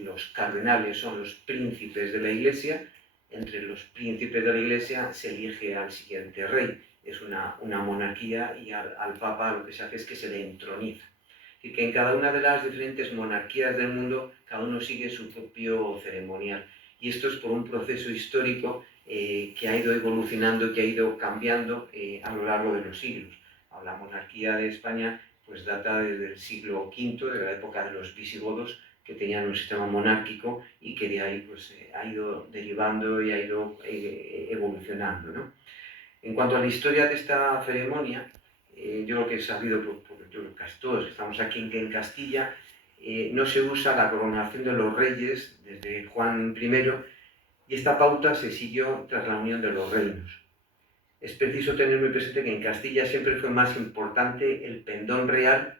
los cardenales son los príncipes de la Iglesia, entre los príncipes de la Iglesia se elige al siguiente rey, es una monarquía y al Papa lo que se hace es que se le entroniza. Y que en cada una de las diferentes monarquías del mundo, cada uno sigue su propio ceremonial. Y esto es por un proceso histórico que ha ido evolucionando, que ha ido cambiando a lo largo de los siglos. La monarquía de España pues data desde el siglo V, de la época de los visigodos, que tenían un sistema monárquico y que de ahí pues, ha ido derivando y ha ido evolucionando, ¿no? En cuanto a la historia de esta ceremonia, yo lo que he sabido por casi todos que estamos aquí en Castilla, no se usa la coronación de los reyes desde Juan I, y esta pauta se siguió tras la unión de los reinos. Es preciso tener muy presente que en Castilla siempre fue más importante el pendón real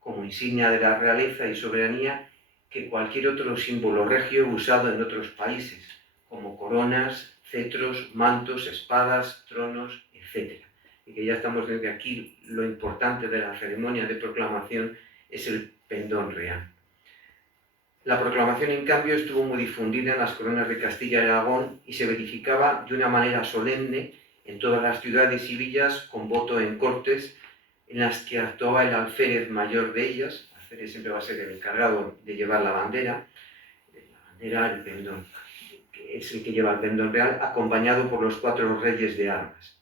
como insignia de la realeza y soberanía que cualquier otro símbolo regio usado en otros países, como coronas, cetros, mantos, espadas, tronos, etc. Y que ya estamos viendo que aquí lo importante de la ceremonia de proclamación es el pendón real. La proclamación, en cambio, estuvo muy difundida en las coronas de Castilla y Aragón y se verificaba de una manera solemne en todas las ciudades y villas con voto en cortes, en las que actuaba el alférez mayor de ellas. El alférez siempre va a ser el encargado de llevar la bandera, el pendón, que es el que lleva el pendón real, acompañado por los 4 reyes de armas.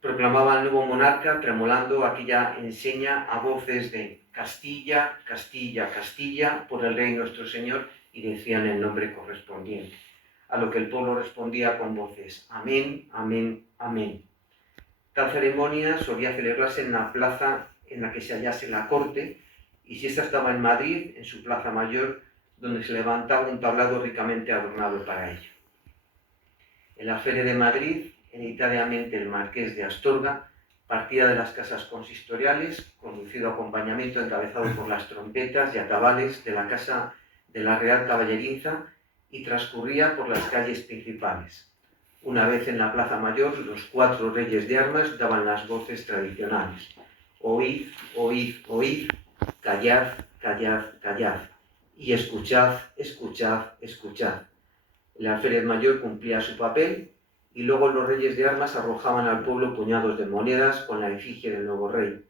Proclamaba al nuevo monarca tremolando aquella enseña a voces de Castilla, Castilla, Castilla, por el rey nuestro Señor, y decían el nombre correspondiente. A lo que el pueblo respondía con voces, amén, amén, amén. Tal ceremonia solía celebrarse en la plaza en la que se hallase la corte, y si esta estaba en Madrid, en su plaza mayor, donde se levantaba un tablado ricamente adornado para ello. El alférez de Madrid, hereditariamente el marqués de Astorga, partía de las casas consistoriales, con lucido acompañamiento encabezado por las trompetas y atabales de la casa de la Real Caballeriza, y transcurría por las calles principales. Una vez en la Plaza Mayor, los 4 reyes de armas daban las voces tradicionales. Oíd, oíd, oíd, callad, callad, callad, y escuchad, escuchad, escuchad. El alférez mayor cumplía su papel y luego los reyes de armas arrojaban al pueblo puñados de monedas con la efigie del nuevo rey.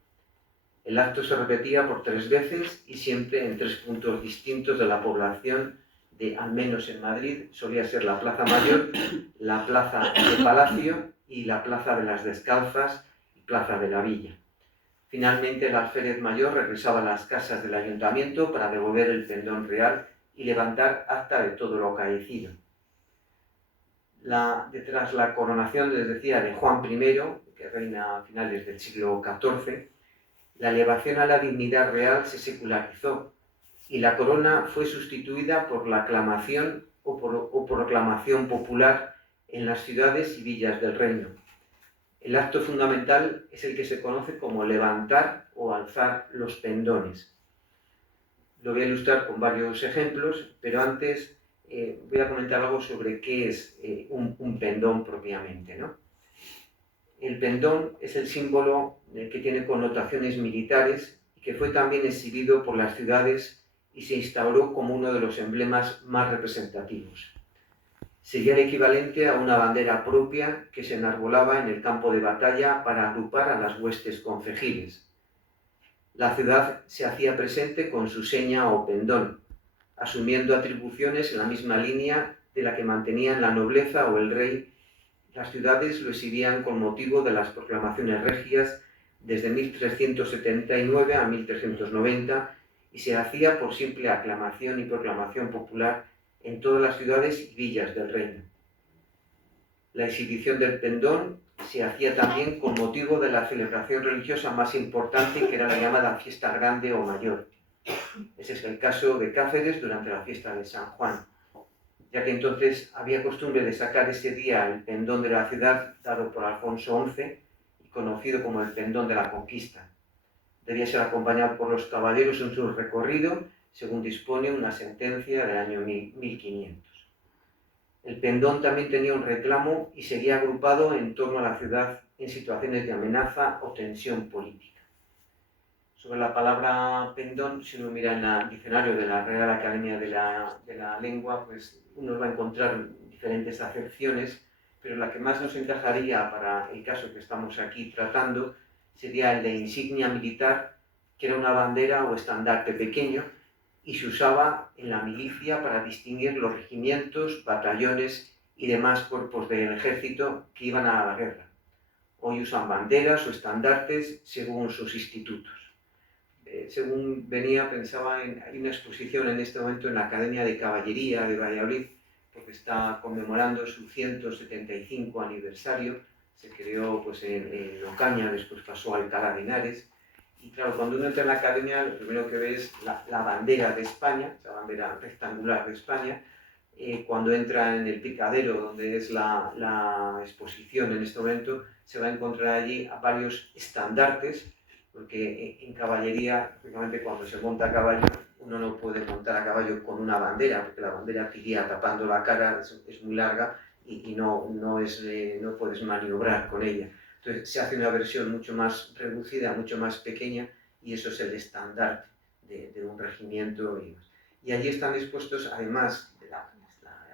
El acto se repetía por 3 veces y siempre en 3 puntos distintos de la población de, al menos en Madrid, solía ser la Plaza Mayor, la Plaza de Palacio y la Plaza de las Descalzas y Plaza de la Villa. Finalmente el alférez mayor regresaba a las casas del ayuntamiento para devolver el pendón real y levantar acta de todo lo acaecido. Tras la coronación, les decía, de Juan I, que reina a finales del siglo XIV, la elevación a la dignidad real se secularizó y la corona fue sustituida por la aclamación o proclamación popular en las ciudades y villas del reino. El acto fundamental es el que se conoce como levantar o alzar los pendones. Lo voy a ilustrar con varios ejemplos, pero antes voy a comentar algo sobre qué es un pendón propiamente, ¿no? El pendón es el símbolo que tiene connotaciones militares y que fue también exhibido por las ciudades y se instauró como uno de los emblemas más representativos. Sería el equivalente a una bandera propia que se enarbolaba en el campo de batalla para agrupar a las huestes concejiles. La ciudad se hacía presente con su seña o pendón, asumiendo atribuciones en la misma línea de la que mantenían la nobleza o el rey. Las ciudades lo exhibían con motivo de las proclamaciones regias desde 1379 a 1390 y se hacía por simple aclamación y proclamación popular en todas las ciudades y villas del reino. La exhibición del pendón se hacía también con motivo de la celebración religiosa más importante, que era la llamada fiesta grande o mayor. Ese es el caso de Cáceres durante la fiesta de San Juan, ya que entonces había costumbre de sacar ese día el pendón de la ciudad dado por Alfonso XI y conocido como el pendón de la conquista. Debía ser acompañado por los caballeros en su recorrido, según dispone una sentencia del año 1500. El pendón también tenía un reclamo y seguía agrupado en torno a la ciudad en situaciones de amenaza o tensión política. Sobre la palabra pendón, si uno mira en el diccionario de la Real Academia de la Lengua, pues uno va a encontrar diferentes acepciones, pero la que más nos encajaría para el caso que estamos aquí tratando sería el de insignia militar, que era una bandera o estandarte pequeño y se usaba en la milicia para distinguir los regimientos, batallones y demás cuerpos del ejército que iban a la guerra. Hoy usan banderas o estandartes según sus institutos. Según venía, pensaba hay una exposición en este momento en la Academia de Caballería de Valladolid, porque está conmemorando su 175 aniversario. Se creó pues, en Ocaña, después pasó a Alcalá de Henares. Y claro, cuando uno entra en la academia, lo primero que ve es la bandera de España, la bandera rectangular de España. Cuando entra en el picadero, donde es la exposición en este momento, se va a encontrar allí a varios estandartes, porque en caballería, prácticamente cuando se monta a caballo, uno no puede montar a caballo con una bandera, porque la bandera te iría tapando la cara, es muy larga y no puedes maniobrar con ella. Entonces se hace una versión mucho más reducida, mucho más pequeña, y eso es el estandarte de un regimiento. Y allí están expuestos, además de la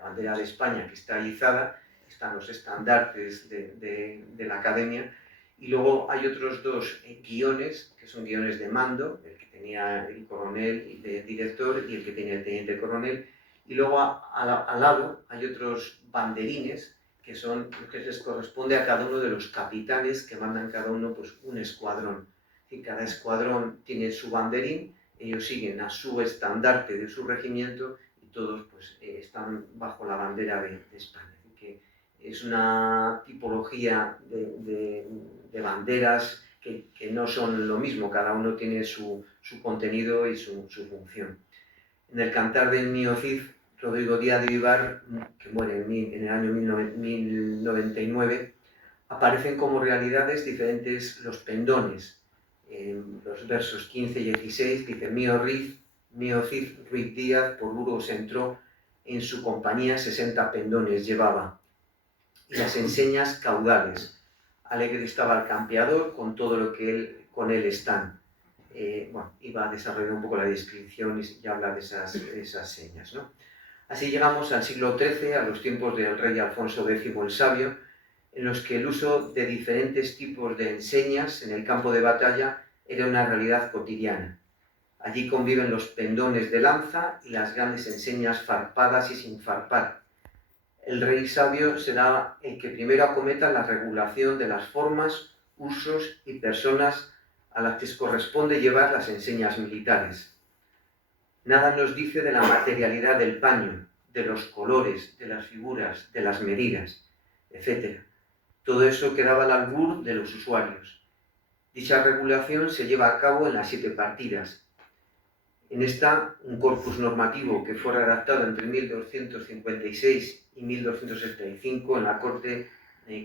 bandera de España, que está izada, están los estandartes de la academia, y luego hay otros dos guiones, que son guiones de mando, el que tenía el coronel de director y el que tenía el teniente coronel, y luego al lado hay otros banderines, que son lo que les corresponde a cada uno de los capitanes que mandan cada uno pues, un escuadrón. Y cada escuadrón tiene su banderín, ellos siguen a su estandarte de su regimiento y todos pues, están bajo la bandera de España. Así que es una tipología de banderas que no son lo mismo, cada uno tiene su contenido y su función. En el Cantar del Mío Cid, Rodrigo Díaz de Vivar, que muere en el año 1099, aparecen como realidades diferentes los pendones. En los versos 15 y 16 dice: Mío Cid Ruiz Díaz por Burgos entró, en su compañía 60 pendones llevaba, y las enseñas caudales. Alegre estaba el campeador con todo lo que con él están. Iba a desarrollar un poco la descripción y habla de esas señas, ¿no? Así llegamos al siglo XIII, a los tiempos del rey Alfonso X el Sabio, en los que el uso de diferentes tipos de enseñas en el campo de batalla era una realidad cotidiana. Allí conviven los pendones de lanza y las grandes enseñas farpadas y sin farpar. El rey sabio será el que primero acometa la regulación de las formas, usos y personas a las que corresponde llevar las enseñas militares. Nada nos dice de la materialidad del paño, de los colores, de las figuras, de las medidas, etc. Todo eso quedaba al albur de los usuarios. Dicha regulación se lleva a cabo en las 7 partidas. En esta, un corpus normativo que fue redactado entre 1256 y 1275 en la corte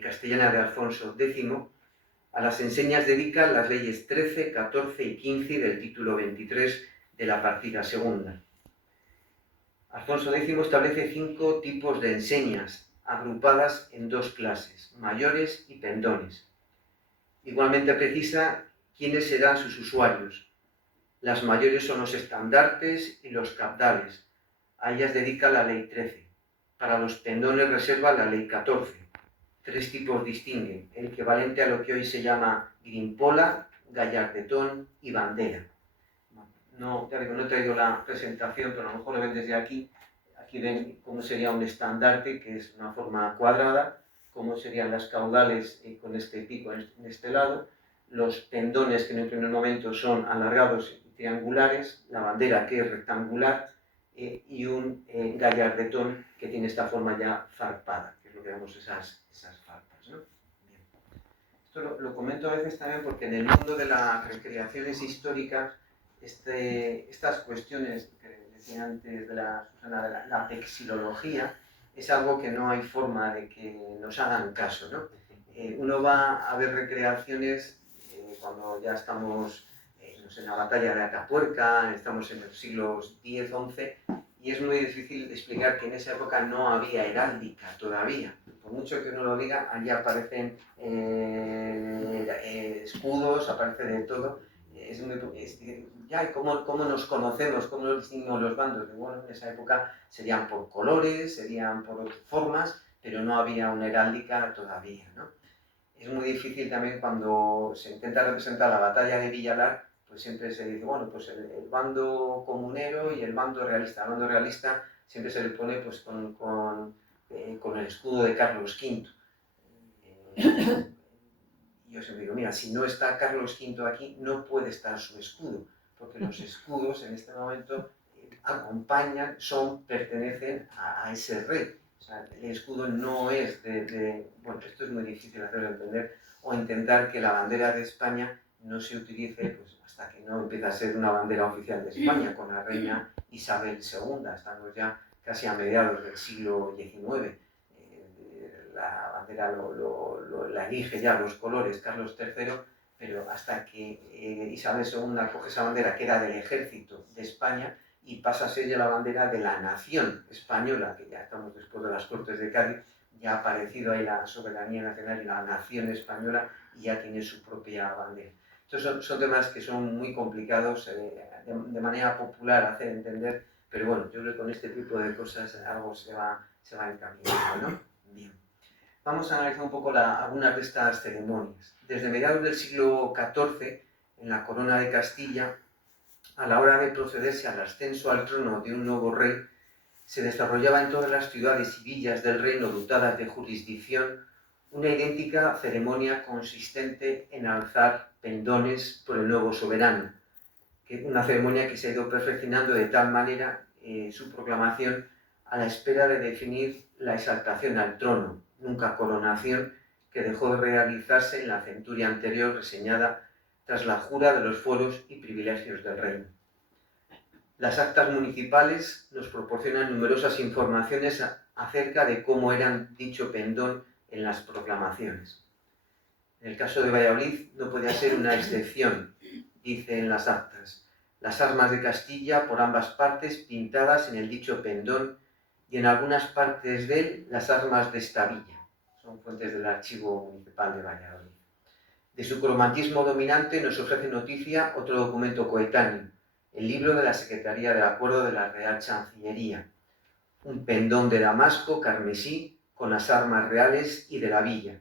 castellana de Alfonso X, a las enseñas dedican las leyes 13, 14 y 15 del título 23 de la partida segunda. Alfonso X establece 5 tipos de enseñas, agrupadas en 2 clases, mayores y pendones. Igualmente precisa quiénes serán sus usuarios. Las mayores son los estandartes y los cabdales. A ellas dedica la ley 13. Para los pendones reserva la ley 14. 3 tipos distinguen, el equivalente a lo que hoy se llama grimpola, gallardetón y bandera. No he traído la presentación, pero a lo mejor lo ven desde aquí. Aquí ven cómo sería un estandarte, que es una forma cuadrada, cómo serían las caudales con este pico en este lado, los pendones que en el primer momento son alargados y triangulares, la bandera que es rectangular, y un gallardetón que tiene esta forma ya zarpada, que es lo que vemos esas farpas, ¿no? Bien. Esto lo comento a veces también porque en el mundo de las recreaciones históricas estas cuestiones que decía antes de Susana, de la vexilología, es algo que no hay forma de que nos hagan caso, ¿no? Uno va a ver recreaciones cuando ya estamos en la batalla de Atapuerca, estamos en los siglos X, XI, y es muy difícil explicar que en esa época no había heráldica todavía. Por mucho que uno lo diga, allí aparecen escudos, aparece de todo. ¿Cómo nos conocemos? ¿Cómo nos distinguimos los bandos? Bueno, en esa época serían por colores, serían por formas, pero no había una heráldica todavía, ¿no? Es muy difícil también cuando se intenta representar la batalla de Villalar, pues siempre se dice, bueno, pues el bando comunero y el bando realista. El bando realista siempre se le pone pues con el escudo de Carlos V. Yo siempre digo, mira, si no está Carlos V aquí, no puede estar su escudo, porque los escudos en este momento acompañan, pertenecen a ese rey. O sea, el escudo no es bueno, esto es muy difícil hacerlo entender, o intentar que la bandera de España no se utilice pues, hasta que no empiece a ser una bandera oficial de España, con la reina Isabel II. Estamos ya casi a mediados del siglo XIX. La bandera la elige ya los colores Carlos III, pero hasta que Isabel II coge esa bandera que era del ejército de España y pasa a ser ya la bandera de la nación española, que ya estamos después de las Cortes de Cádiz, ya ha aparecido ahí la soberanía nacional y la nación española y ya tiene su propia bandera. Entonces son temas que son muy complicados de manera popular hacer entender, pero bueno, yo creo que con este tipo de cosas algo se va encaminando, ¿no? Bien. Vamos a analizar un poco algunas de estas ceremonias. Desde mediados del siglo XIV, en la Corona de Castilla, a la hora de procederse al ascenso al trono de un nuevo rey, se desarrollaba en todas las ciudades y villas del reino dotadas de jurisdicción una idéntica ceremonia consistente en alzar pendones por el nuevo soberano, una ceremonia que se ha ido perfeccionando de tal manera su proclamación a la espera de definir la exaltación al trono, nunca coronación, que dejó de realizarse en la centuria anterior reseñada tras la jura de los fueros y privilegios del reino. Las actas municipales nos proporcionan numerosas informaciones acerca de cómo eran dicho pendón en las proclamaciones. En el caso de Valladolid no podía ser una excepción, dice en las actas. Las armas de Castilla por ambas partes pintadas en el dicho pendón y en algunas partes de él las armas de esta villa. Son fuentes del Archivo Municipal de Valladolid. De su cromatismo dominante nos ofrece noticia otro documento coetáneo, el libro de la Secretaría del Acuerdo de la Real Chancillería, un pendón de damasco carmesí con las armas reales y de la villa.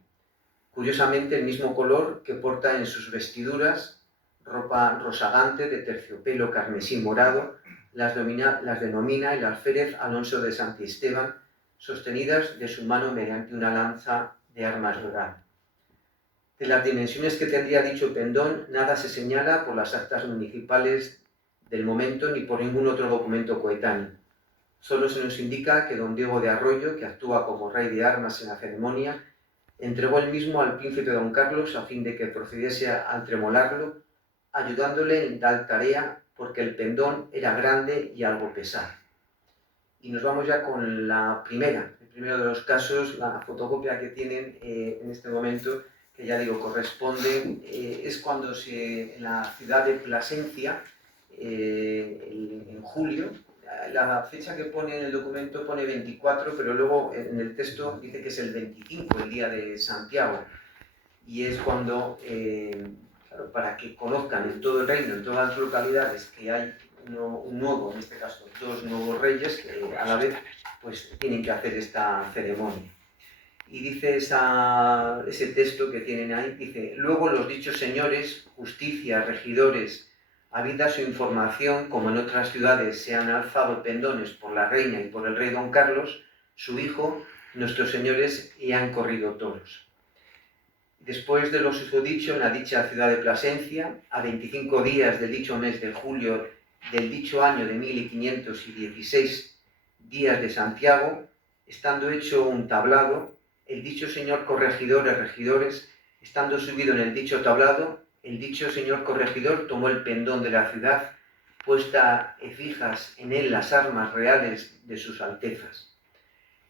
Curiosamente el mismo color que porta en sus vestiduras, ropa rosagante de terciopelo carmesí morado, las denomina el alférez Alonso de Santisteban, sostenidas de su mano mediante una lanza de armas dorada. De las dimensiones que tendría dicho pendón, nada se señala por las actas municipales del momento ni por ningún otro documento coetáneo. Solo se nos indica que don Diego de Arroyo, que actúa como rey de armas en la ceremonia, entregó el mismo al príncipe don Carlos a fin de que procediese a tremolarlo, ayudándole en tal tarea porque el pendón era grande y algo pesado. Y nos vamos ya con el primero de los casos, la fotocopia que tienen en este momento, que ya digo, corresponde, es cuando en la ciudad de Plasencia, en julio, la fecha que pone en el documento pone 24, pero luego en el texto dice que es el 25, el día de Santiago, y es cuando, claro, para que conozcan en todo el reino, en todas las localidades, que hay un nuevo, en este caso, dos nuevos reyes, que a la vez pues tienen que hacer esta ceremonia. Y dice ese texto que tienen ahí, dice: luego los dichos señores, justicia, regidores, habida su información, como en otras ciudades se han alzado pendones por la reina y por el rey don Carlos, su hijo, nuestros señores, y han corrido toros. Después de lo susodicho en la dicha ciudad de Plasencia, a 25 días del dicho mes de julio del dicho año de 1516, días de Santiago, estando hecho un tablado, el dicho señor corregidor y regidores, estando subido en el dicho tablado, el dicho señor corregidor tomó el pendón de la ciudad, puesta fijas en él las armas reales de sus altezas.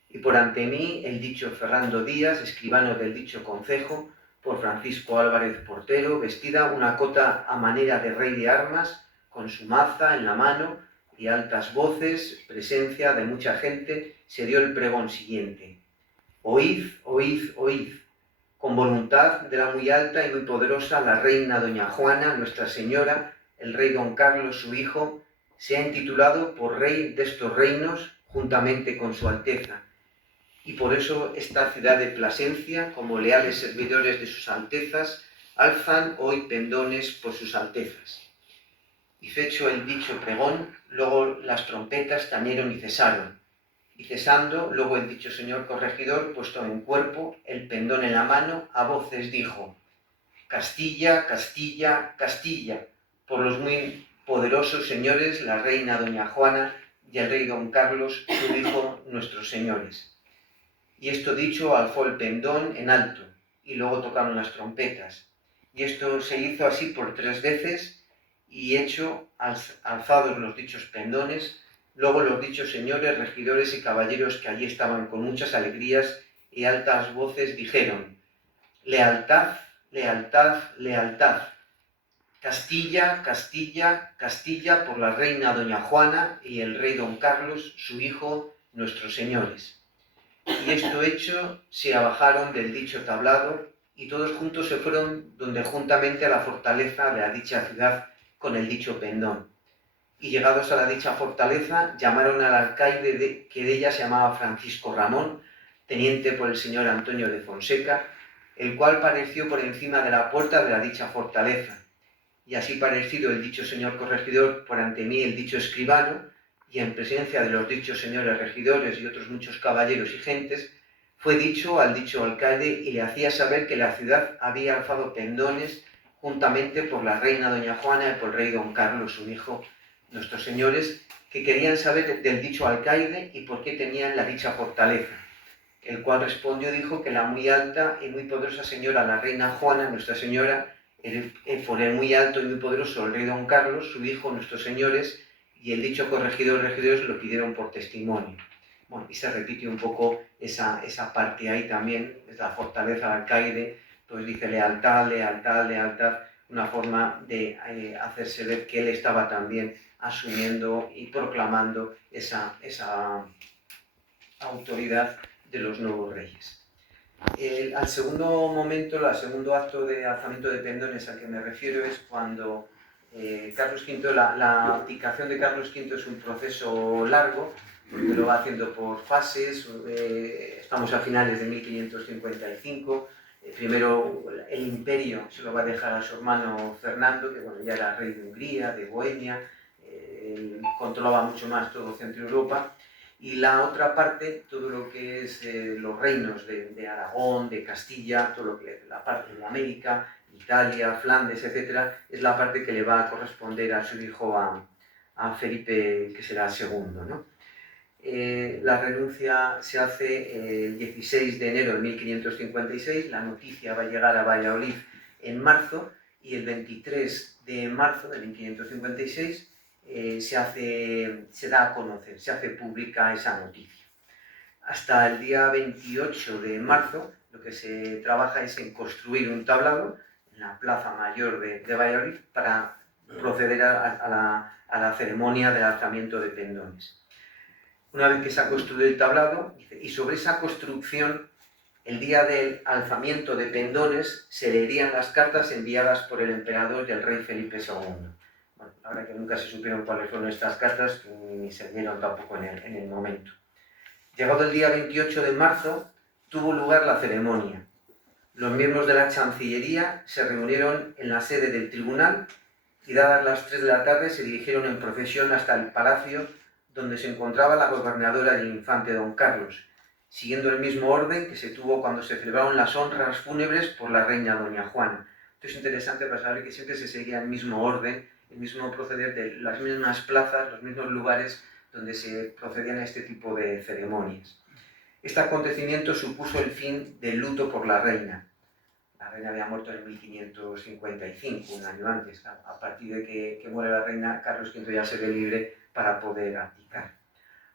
Y por ante mí el dicho Ferrando Díaz, escribano del dicho concejo, por Francisco Álvarez Portero, vestida una cota a manera de rey de armas, con su maza en la mano y altas voces, presencia de mucha gente, se dio el pregón siguiente. Oíd, oíd, oíd. Con voluntad de la muy alta y muy poderosa, la reina doña Juana, Nuestra Señora, el rey don Carlos, su hijo, se ha intitulado por rey de estos reinos, juntamente con su alteza. Y por eso esta ciudad de Plasencia, como leales servidores de sus altezas, alzan hoy pendones por sus altezas. Y fecho el dicho pregón, luego las trompetas tañeron y cesaron. Y cesando, luego el dicho señor corregidor, puesto en cuerpo, el pendón en la mano, a voces dijo: Castilla, Castilla, Castilla, por los muy poderosos señores, la reina doña Juana y el rey don Carlos, su hijo, nuestros señores. Y esto dicho, alzó el pendón en alto, y luego tocaron las trompetas. Y esto se hizo así por 3 veces, y hecho, alzados los dichos pendones, luego los dichos señores, regidores y caballeros que allí estaban con muchas alegrías y altas voces dijeron: lealtad, lealtad, lealtad. Castilla, Castilla, Castilla, por la reina doña Juana y el rey don Carlos, su hijo, nuestros señores. Y esto hecho, se abajaron del dicho tablado y todos juntos se fueron donde juntamente a la fortaleza de la dicha ciudad con el dicho pendón. Y llegados a la dicha fortaleza, llamaron al alcaide que de ella se llamaba Francisco Ramón, teniente por el señor Antonio de Fonseca, el cual pareció por encima de la puerta de la dicha fortaleza. Y así parecido el dicho señor corregidor por ante mí el dicho escribano, y en presencia de los dichos señores regidores y otros muchos caballeros y gentes, fue dicho al dicho alcalde y le hacía saber que la ciudad había alzado pendones juntamente por la reina doña Juana y por el rey don Carlos, su hijo, nuestros señores, que querían saber del dicho alcaide y por qué tenían la dicha fortaleza. El cual respondió, dijo que la muy alta y muy poderosa señora, la reina Juana, Nuestra Señora, por el muy alto y muy poderoso el rey don Carlos, su hijo, nuestros señores, y el dicho corregidor y regidores lo pidieron por testimonio. Bueno, y se repite un poco esa parte ahí también, es la fortaleza del alcaide, pues dice lealtad, lealtad, lealtad, una forma de hacerse ver que él estaba también asumiendo y proclamando esa autoridad de los nuevos reyes. Al segundo momento, al segundo acto de alzamiento de pendones al que me refiero es cuando Carlos V, la abdicación de Carlos V es un proceso largo, porque lo va haciendo por fases. Estamos a finales de 1555. Primero el imperio se lo va a dejar a su hermano Fernando, que bueno, ya era rey de Hungría, de Bohemia, controlaba mucho más todo Centro Europa. Y la otra parte, todo lo que es los reinos de Aragón, de Castilla, todo lo que la parte de América, Italia, Flandes, etc., es la parte que le va a corresponder a su hijo, a Felipe, que será segundo, ¿no? La renuncia se hace el 16 de enero de 1556, la noticia va a llegar a Valladolid en marzo, y el 23 de marzo de 1556 se da a conocer, se hace pública esa noticia. Hasta el día 28 de marzo lo que se trabaja es en construir un tablado en la Plaza Mayor de Valladolid para proceder a la ceremonia del alzamiento de pendones. Una vez que se ha construido el tablado, y sobre esa construcción, el día del alzamiento de pendones, se leerían las cartas enviadas por el emperador y el rey Felipe II. Bueno, la verdad que nunca se supieron cuáles fueron estas cartas, ni se dieron tampoco en el momento. Llegado el día 28 de marzo, tuvo lugar la ceremonia. Los miembros de la Chancillería se reunieron en la sede del tribunal y, dadas las 3 de la tarde, se dirigieron en procesión hasta el palacio donde se encontraba la gobernadora del infante don Carlos, siguiendo el mismo orden que se tuvo cuando se celebraron las honras fúnebres por la reina doña Juana. Esto es interesante para saber que siempre se seguía el mismo orden el mismo proceder de las mismas plazas, los mismos lugares donde se procedían a este tipo de ceremonias. Este acontecimiento supuso el fin del luto por la reina. La reina había muerto en 1555, un año antes. A partir de que muere la reina, Carlos V ya se ve libre para poder abdicar.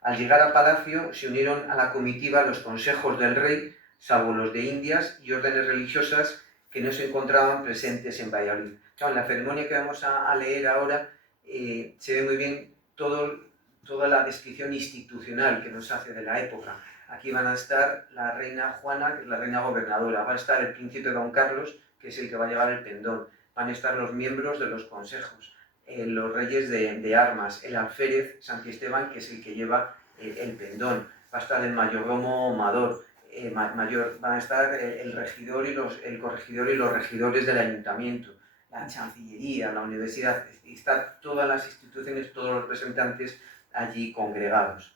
Al llegar a palacio, se unieron a la comitiva los consejos del rey, salvo los de Indias y órdenes religiosas que no se encontraban presentes en Valladolid. Claro, en la ceremonia que vamos a leer ahora se ve muy bien toda la descripción institucional que nos hace de la época. Aquí van a estar la reina Juana, que es la reina gobernadora, va a estar el príncipe Don Carlos, que es el que va a llevar el pendón, van a estar los miembros de los consejos, los reyes de armas, el alférez Santiesteban, que es el que lleva el pendón, va a estar el mayordomo mayor, van a estar el regidor el corregidor y los regidores del ayuntamiento, la chancillería, la universidad, están todas las instituciones, todos los representantes allí congregados.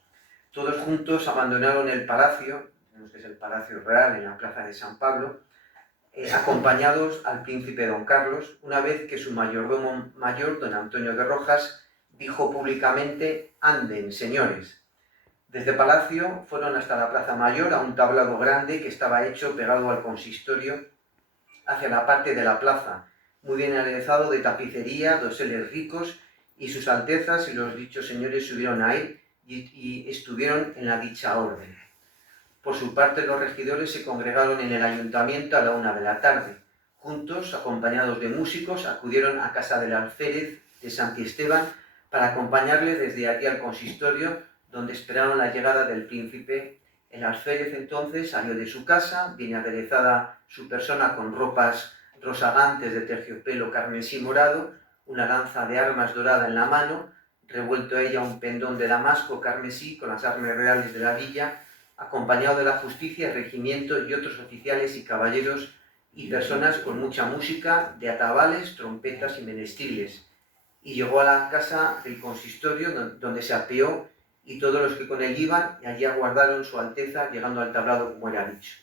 Todos juntos abandonaron el palacio, que es el Palacio Real en la Plaza de San Pablo, acompañados al príncipe Don Carlos, una vez que su mayordomo mayor, don Antonio de Rojas, dijo públicamente: «Anden, señores». Desde Palacio fueron hasta la Plaza Mayor, a un tablado grande que estaba hecho pegado al consistorio hacia la parte de la plaza, muy bien aderezado de tapicería, doseles ricos, y sus altezas y los dichos señores subieron a él y estuvieron en la dicha orden. Por su parte, los regidores se congregaron en el ayuntamiento a la 1 de la tarde. Juntos, acompañados de músicos, acudieron a casa del alférez de Santiesteban para acompañarle desde allí al consistorio, donde esperaron la llegada del príncipe. El alférez entonces salió de su casa, bien aderezada su persona con ropas rosagantes de terciopelo carmesí morado, una lanza de armas dorada en la mano, revuelto a ella un pendón de damasco carmesí con las armas reales de la villa, acompañado de la justicia, el regimiento y otros oficiales y caballeros y personas con mucha música, de atabales, trompetas y menestiles. Y llegó a la casa del consistorio, donde se apeó, y todos los que con él iban, y allí aguardaron su alteza, llegando al tablado como era dicho.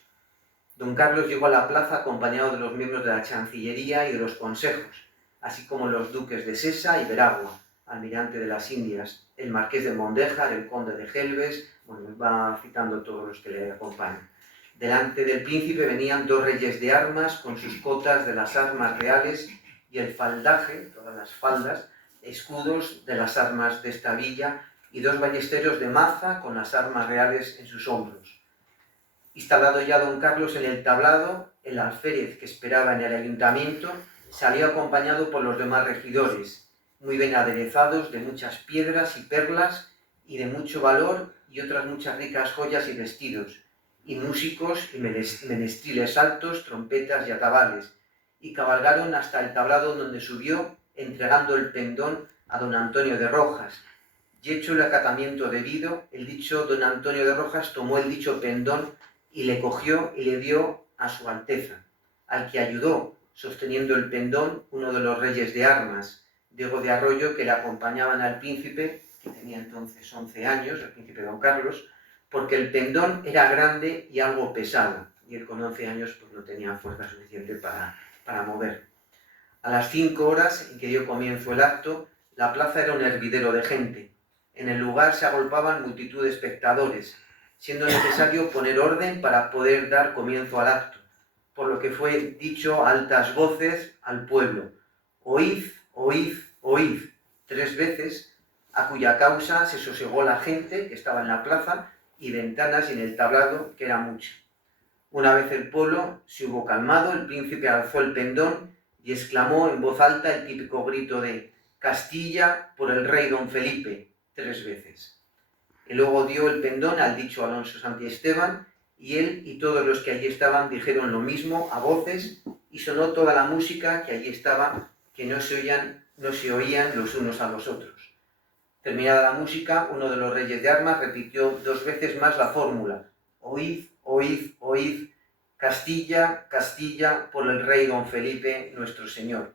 Don Carlos llegó a la plaza acompañado de los miembros de la chancillería y de los consejos, así como los duques de Sesa y Veragua, almirante de las Indias, el marqués de Mondéjar, el conde de Gelbes, bueno, va citando todos los que le acompañan. Delante del príncipe venían 2 reyes de armas con sus cotas de las armas reales y el faldaje, todas las faldas, escudos de las armas de esta villa y 2 ballesteros de maza con las armas reales en sus hombros. Instalado ya don Carlos en el tablado, el alférez que esperaba en el ayuntamiento salió acompañado por los demás regidores, muy bien aderezados de muchas piedras y perlas y de mucho valor y otras muchas ricas joyas y vestidos, y músicos y menestriles altos, trompetas y atabales, y cabalgaron hasta el tablado donde subió, entregando el pendón a don Antonio de Rojas. Y hecho el acatamiento debido, el dicho don Antonio de Rojas tomó el dicho pendón y le cogió y le dio a su alteza, al que ayudó, sosteniendo el pendón, uno de los reyes de armas, Diego de Arroyo, que le acompañaban al príncipe, que tenía entonces 11 años, el príncipe don Carlos, porque el pendón era grande y algo pesado, y él con 11 años pues, no tenía fuerza suficiente para mover. A las 5 horas en que dio comienzo el acto, la plaza era un hervidero de gente. En el lugar se agolpaban multitud de espectadores, siendo necesario poner orden para poder dar comienzo al acto, por lo que fue dicho a altas voces al pueblo: «Oíd, oíd, oíd», 3 veces, a cuya causa se sosegó la gente que estaba en la plaza y ventanas y en el tablado, que era mucho. Una vez el pueblo se hubo calmado, el príncipe alzó el pendón y exclamó en voz alta el típico grito de «Castilla por el rey don Felipe», 3 veces. Y luego dio el pendón al dicho Alonso Santiesteban, y él y todos los que allí estaban dijeron lo mismo a voces, y sonó toda la música que allí estaba, que no se oían los unos a los otros. Terminada la música, uno de los reyes de armas repitió 2 veces más la fórmula: «Oíd, oíd, oíd, Castilla, Castilla, por el rey don Felipe, nuestro señor».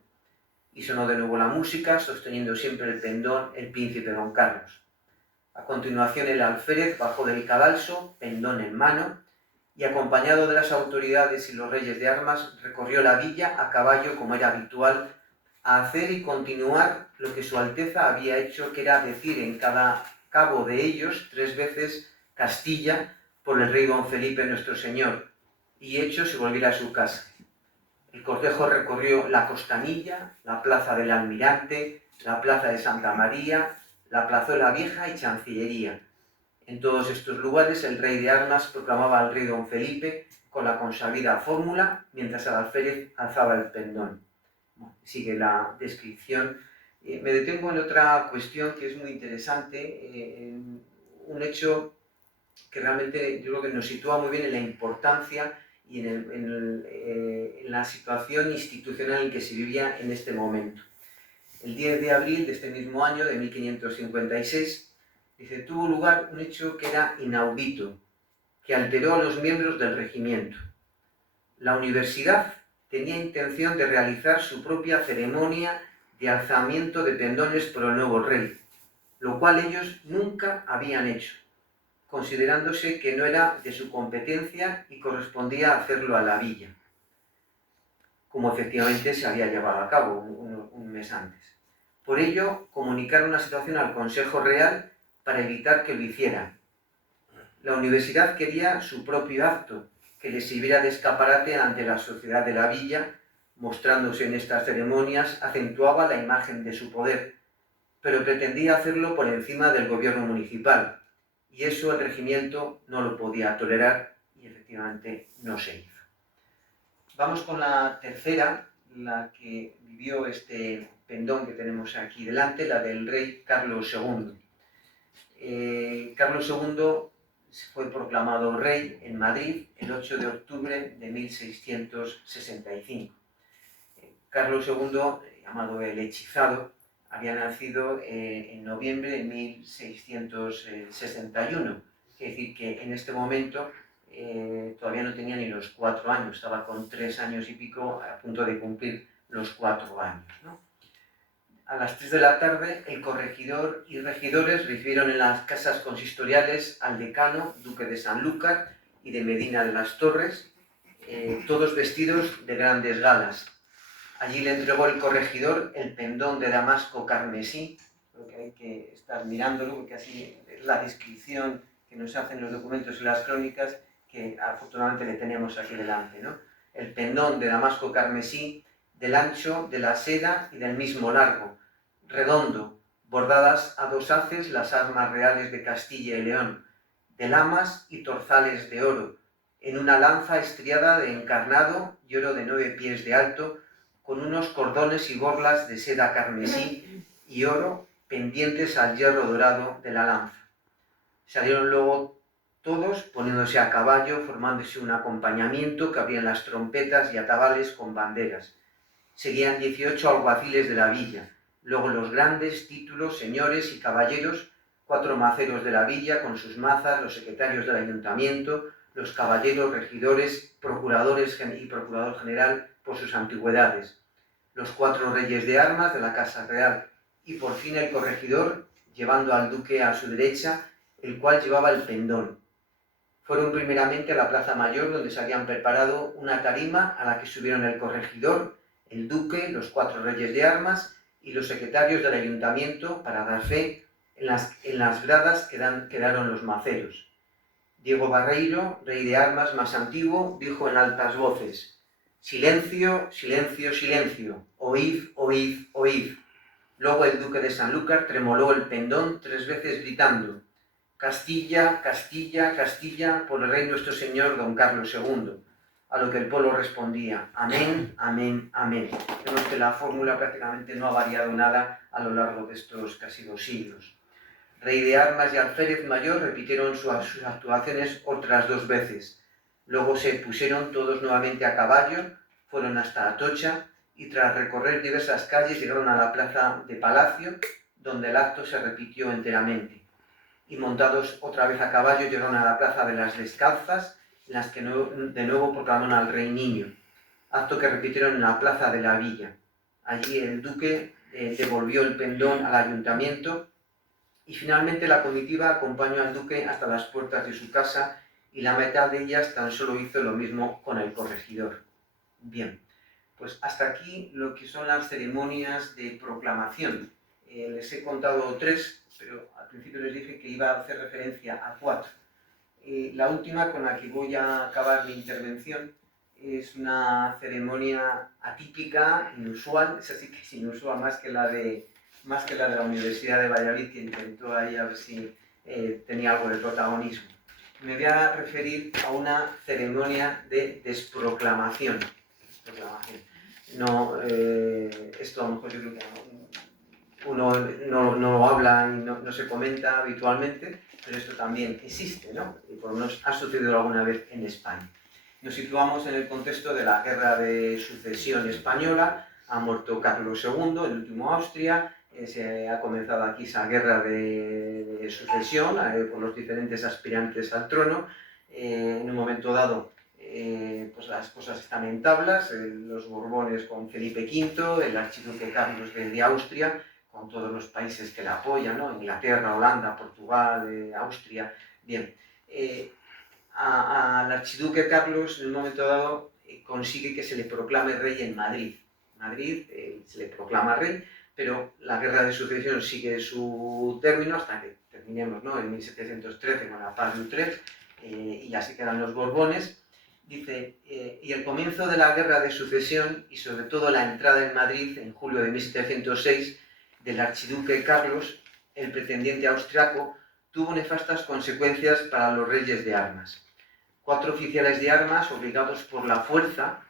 Y sonó de nuevo la música, sosteniendo siempre el pendón el príncipe don Carlos. A continuación el alférez bajó del cadalso, pendón en mano, y acompañado de las autoridades y los reyes de armas, recorrió la villa a caballo como era habitual, a hacer y continuar lo que Su Alteza había hecho, que era decir en cada cabo de ellos 3 veces Castilla por el rey don Felipe nuestro Señor, y hecho se volviera a su casa. El cortejo recorrió la Costanilla, la Plaza del Almirante, la Plaza de Santa María, la Plazuela Vieja y Chancillería. En todos estos lugares el rey de armas proclamaba al rey don Felipe con la consabida fórmula, mientras el alférez alzaba el pendón. Bueno, sigue la descripción. Me detengo en otra cuestión que es muy interesante, un hecho que realmente yo creo que nos sitúa muy bien en la importancia y en la situación institucional en que se vivía en este momento. El 10 de abril de este mismo año, de 1556, tuvo lugar un hecho que era inaudito, que alteró a los miembros del regimiento. La universidad tenía intención de realizar su propia ceremonia de alzamiento de pendones por el nuevo rey, lo cual ellos nunca habían hecho, considerándose que no era de su competencia y correspondía hacerlo a la villa, como efectivamente se había llevado a cabo un mes antes. Por ello, comunicaron la situación al Consejo Real para evitar que lo hicieran. La universidad quería su propio acto, que le sirviera de escaparate ante la sociedad de la villa, mostrándose en estas ceremonias acentuaba la imagen de su poder, pero pretendía hacerlo por encima del gobierno municipal, y eso el regimiento no lo podía tolerar y efectivamente no se hizo. Vamos con la tercera, la que vivió este pendón que tenemos aquí delante, la del rey Carlos II. Carlos II fue proclamado rey en Madrid el 8 de octubre de 1665. Carlos II, llamado el Hechizado, había nacido en noviembre de 1661. Es decir, que en este momento todavía no tenía ni los 4 años, estaba con 3 años y pico a punto de cumplir los 4 años, ¿no? A las 3 de la tarde, el corregidor y regidores recibieron en las casas consistoriales al decano, duque de Sanlúcar y de Medina de las Torres, todos vestidos de grandes galas. Allí le entregó el corregidor el pendón de damasco carmesí, creo que hay que estar mirándolo porque así es la descripción que nos hacen los documentos y las crónicas que afortunadamente le tenemos aquí delante, ¿no? El pendón de damasco carmesí, del ancho, de la seda y del mismo largo, redondo, bordadas a 2 haces las armas reales de Castilla y León, de lamas y torzales de oro, en una lanza estriada de encarnado y oro de 9 pies de alto, con unos cordones y borlas de seda carmesí y oro pendientes al hierro dorado de la lanza. Salieron luego todos poniéndose a caballo, formándose un acompañamiento que abrían las trompetas y atabales con banderas. Seguían 18 alguaciles de la villa, luego los grandes títulos, señores y caballeros, 4 maceros de la villa con sus mazas, los secretarios del ayuntamiento, los caballeros, regidores, procuradores y procurador general por sus antigüedades, los 4 reyes de armas de la Casa Real y por fin el corregidor, llevando al duque a su derecha, el cual llevaba el pendón. Fueron primeramente a la Plaza Mayor, donde se habían preparado una tarima a la que subieron el corregidor, el duque, los 4 reyes de armas y los secretarios del ayuntamiento para dar fe. En las gradas quedaron los maceros. Diego Barreiro, rey de armas más antiguo, dijo en altas voces: «Silencio, silencio, silencio, oíd, oíd, oíd». Luego el duque de Sanlúcar tremoló el pendón 3 veces gritando: «Castilla, Castilla, Castilla, por el rey nuestro señor don Carlos II», a lo que el pueblo respondía: «Amén, amén, amén». Vemos que la fórmula prácticamente no ha variado nada a lo largo de estos casi 2 siglos. Rey de armas y alférez mayor repitieron sus actuaciones otras 2 veces. Luego se pusieron todos nuevamente a caballo, fueron hasta Atocha y tras recorrer diversas calles llegaron a la plaza de Palacio, donde el acto se repitió enteramente. Y montados otra vez a caballo llegaron a la plaza de las Descalzas, en las que de nuevo proclamaron al rey niño, acto que repitieron en la plaza de la villa. Allí el duque devolvió el pendón al ayuntamiento y finalmente la comitiva acompañó al duque hasta las puertas de su casa y la mitad de ellas tan solo hizo lo mismo con el corregidor. Bien, Pues hasta aquí lo que son las ceremonias de proclamación. Les he contado 3, pero al principio les dije que iba a hacer referencia a 4. La última, con la que voy a acabar mi intervención, es una ceremonia atípica, inusual, esa sí que es inusual, más que la de la Universidad de Valladolid, que intentó ahí a ver si tenía algo de protagonismo. Me voy a referir a una ceremonia de desproclamación. No, esto a lo mejor yo creo que uno no lo habla y no se comenta habitualmente, pero esto también existe, ¿no? Y por lo menos ha sucedido alguna vez en España. Nos situamos en el contexto de la Guerra de Sucesión Española. Ha muerto Carlos II, el último Austria. Se ha comenzado aquí esa guerra de sucesión por los diferentes aspirantes al trono. En un momento dado, pues las cosas están en tablas. Los Borbones con Felipe V, el archiduque Carlos de Austria, con todos los países que le apoyan, ¿no? Inglaterra, Holanda, Portugal, Austria. Bien, al archiduque Carlos, en un momento dado, consigue que se le proclame rey en Madrid. Se le proclama rey, pero la guerra de sucesión sigue su término hasta que terminemos, ¿no? En 1713 con la paz de Utrecht, y ya se quedan los Borbones. Dice, y el comienzo de la guerra de sucesión y sobre todo la entrada en Madrid en julio de 1706 del archiduque Carlos, el pretendiente austriaco, tuvo nefastas consecuencias para los reyes de armas. 4 oficiales de armas obligados por la fuerza,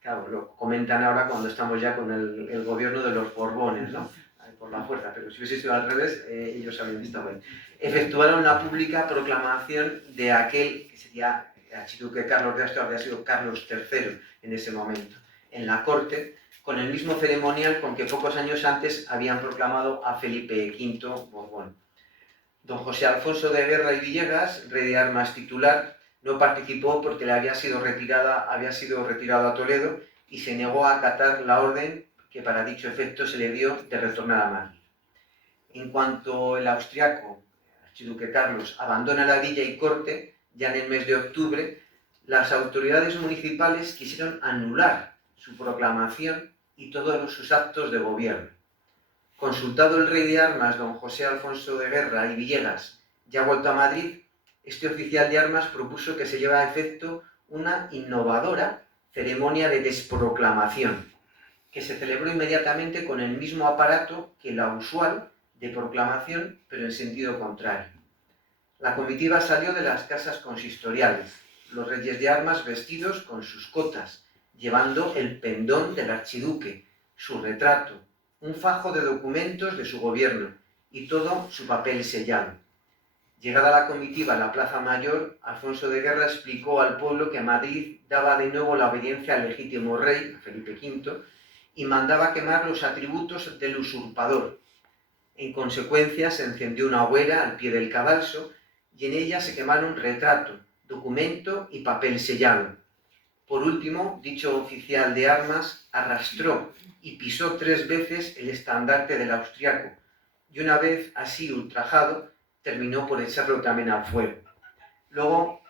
claro, lo comentan ahora cuando estamos ya con el gobierno de los Borbones, ¿no? Por la fuerza, pero si hubiese sido al revés, ellos habrían estado ahí. Efectuaron una pública proclamación de aquel que sería el archiduque Carlos de Austria, habría sido Carlos III en ese momento, en la corte, con el mismo ceremonial con que pocos años antes habían proclamado a Felipe V Borbón. Don José Alfonso de Guerra y Villegas, rey de armas titular, no participó porque le había sido retirado a Toledo y se negó a acatar la orden que para dicho efecto se le dio de retornar a Madrid. En cuanto el austriaco, el archiduque Carlos, abandona la villa y corte, ya en el mes de octubre, las autoridades municipales quisieron anular su proclamación y todos sus actos de gobierno. Consultado el rey de armas, don José Alfonso de Guerra y Villegas, ya vuelto a Madrid, este oficial de armas propuso que se llevara a efecto una innovadora ceremonia de desproclamación, que se celebró inmediatamente con el mismo aparato que la usual de proclamación, pero en sentido contrario. La comitiva salió de las casas consistoriales, los reyes de armas vestidos con sus cotas, llevando el pendón del archiduque, su retrato, un fajo de documentos de su gobierno y todo su papel sellado. Llegada la comitiva a la Plaza Mayor, Alfonso de Guerra explicó al pueblo que Madrid daba de nuevo la obediencia al legítimo rey, Felipe V, y mandaba quemar los atributos del usurpador. En consecuencia, se encendió una hoguera al pie del cadalso y en ella se quemaron retrato, documento y papel sellado. Por último, dicho oficial de armas arrastró y pisó 3 veces el estandarte del austriaco, y una vez así ultrajado, terminó por echarlo también al fuego. Luego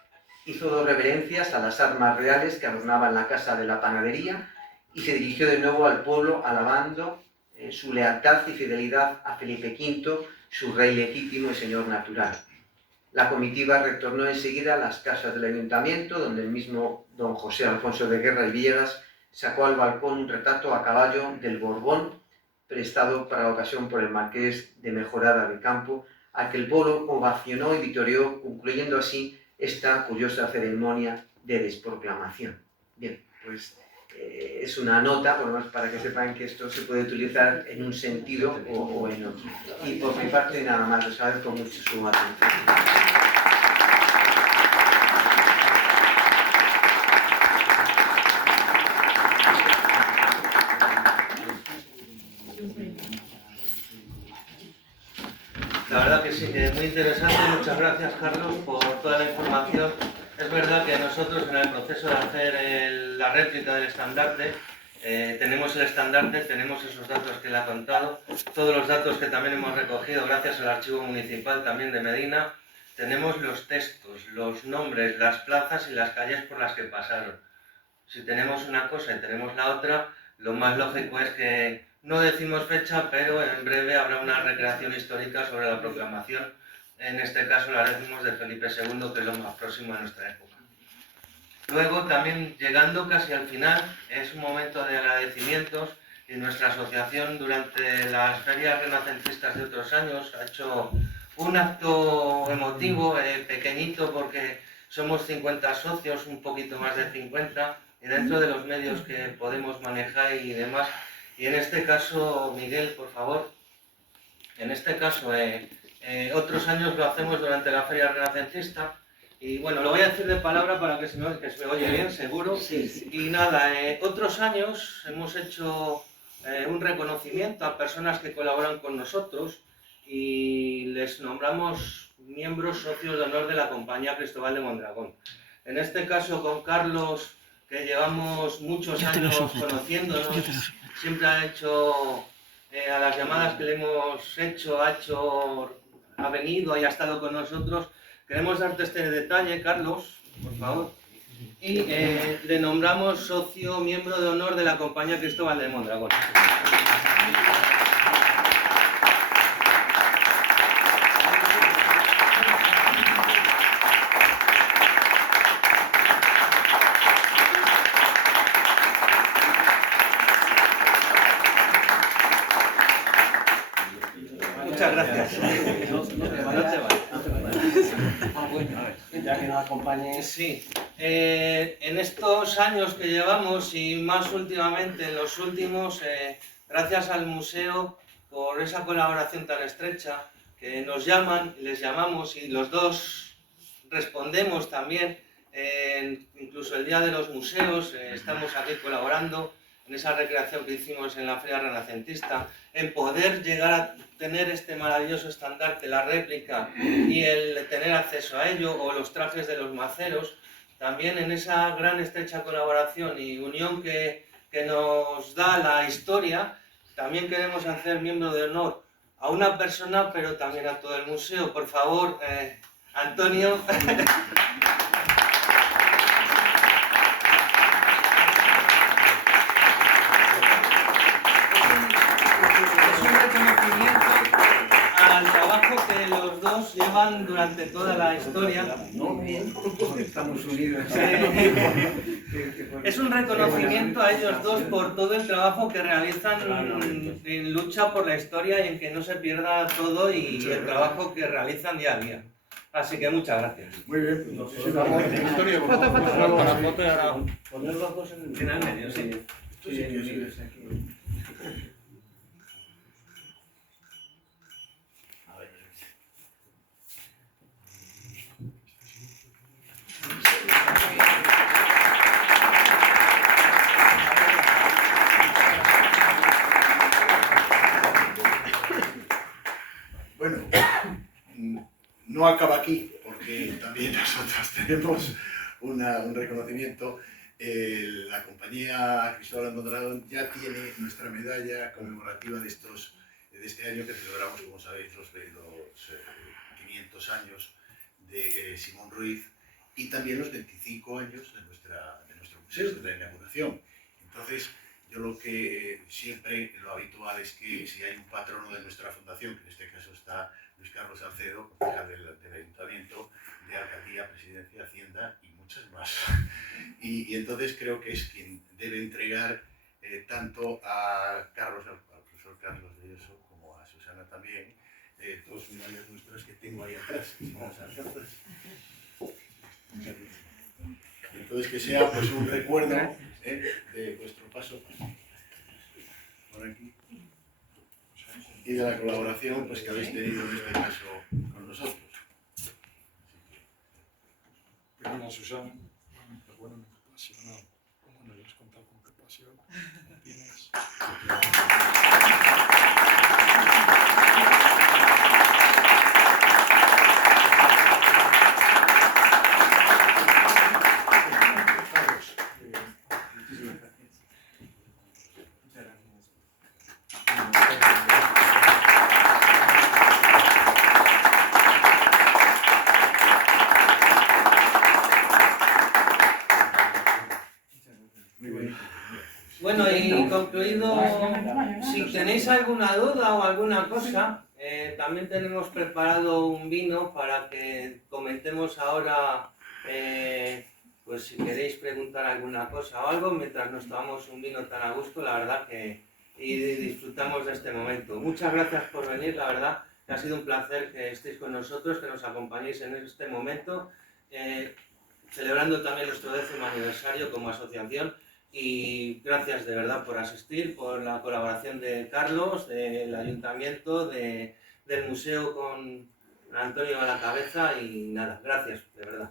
hizo 2 reverencias a las armas reales que adornaban la casa de la panadería y se dirigió de nuevo al pueblo alabando su lealtad y fidelidad a Felipe V, su rey legítimo y señor natural. La comitiva retornó enseguida a las casas del ayuntamiento, donde el mismo don José Alfonso de Guerra y Villegas sacó al balcón un retrato a caballo del Borbón, prestado para la ocasión por el marqués de Mejorada de Campo, al que el pueblo ovacionó y vitoreó, concluyendo así esta curiosa ceremonia de desproclamación. Bien, pues es una nota, por lo menos para que sepan que esto se puede utilizar en un sentido o en otro. Y por mi parte nada más, les agradezco mucho su atención. La verdad que sí, muy interesante. Muchas gracias, Carlos, por toda la información. Es verdad que nosotros en el proceso de hacer la réplica del estandarte, tenemos el estandarte, tenemos esos datos que le ha contado, todos los datos que también hemos recogido gracias al archivo municipal también de Medina, tenemos los textos, los nombres, las plazas y las calles por las que pasaron. Si tenemos una cosa y tenemos la otra, lo más lógico es que no decimos fecha, pero en breve habrá una recreación histórica sobre la proclamación. En este caso la decimos de Felipe II, que es lo más próximo a nuestra época. Luego, también llegando casi al final, es un momento de agradecimientos y nuestra asociación durante las ferias renacentistas de otros años ha hecho un acto emotivo, pequeñito, porque somos 50 socios, un poquito más de 50, y dentro de los medios que podemos manejar y demás. Y en este caso, Miguel, por favor, en este caso, otros años lo hacemos durante la feria renacentista. Y bueno, lo voy a decir de palabra para que se me oye bien, seguro. Sí. Y nada, otros años hemos hecho un reconocimiento a personas que colaboran con nosotros y les nombramos miembros socios de honor de la Compañía Cristóbal de Mondragón. En este caso con Carlos, que llevamos muchos años conociéndonos, siempre ha hecho, a las llamadas que le hemos hecho, ha venido y ha estado con nosotros. Queremos darte este detalle, Carlos, por favor. Y le nombramos socio miembro de honor de la Compañía Cristóbal de Mondragón. Muchas gracias. No te vayas. Ya que nos acompañe. Sí, en estos años que llevamos y más últimamente, en los últimos, gracias al museo por esa colaboración tan estrecha, que nos llaman, les llamamos y los dos respondemos también, incluso el Día de los Museos, estamos aquí colaborando en esa recreación que hicimos en la Feria Renacentista, en poder llegar a tener este maravilloso estandarte, la réplica, y el tener acceso a ello, o los trajes de los maceros, también en esa gran estrecha colaboración y unión que nos da la historia, también queremos hacer miembro de honor a una persona, pero también a todo el museo. Por favor, Antonio. Al trabajo que los dos llevan durante toda la historia. Estamos unidos. Es un reconocimiento a ellos dos por todo el trabajo que realizan en lucha por la historia y en que no se pierda todo y el trabajo que realizan día a día. Así que muchas gracias. Muy bien, Foto. Para foto y ahora poner los dos en el medio, sí. Bueno, no acaba aquí, porque también nosotros tenemos un reconocimiento. La Compañía Cristóbal de Mondragón ya tiene nuestra medalla conmemorativa de este año que celebramos, como sabéis, los 500 años de Simón Ruiz y también los 25 años de nuestro museo, de la inauguración. Entonces, yo lo que siempre, lo habitual es que si hay un patrono de nuestra fundación, que en este caso está Luis Carlos Salcedo, concejal del Ayuntamiento, de Alcaldía, Presidencia, Hacienda y muchas más. Y entonces creo que es quien debe entregar tanto a Carlos, al profesor Carlos de Belloso, como a Susana también, dos medallas nuestras que tengo ahí atrás. Entonces que sea pues un recuerdo de vuestro paso por aquí y de la colaboración pues que habéis tenido en este caso con nosotros. Perdona, Susana, recuérdame qué pasión, como nos has contado con qué pasión tienes. Bueno, y concluido, si tenéis alguna duda o alguna cosa, también tenemos preparado un vino para que comentemos ahora, pues si queréis preguntar alguna cosa o algo, mientras nos tomamos un vino tan a gusto, la verdad que y disfrutamos de este momento. Muchas gracias por venir, la verdad que ha sido un placer que estéis con nosotros, que nos acompañéis en este momento, celebrando también nuestro 10º aniversario como asociación. Y gracias de verdad por asistir, por la colaboración de Carlos, del Ayuntamiento, del Museo con Antonio a la cabeza y nada, gracias de verdad.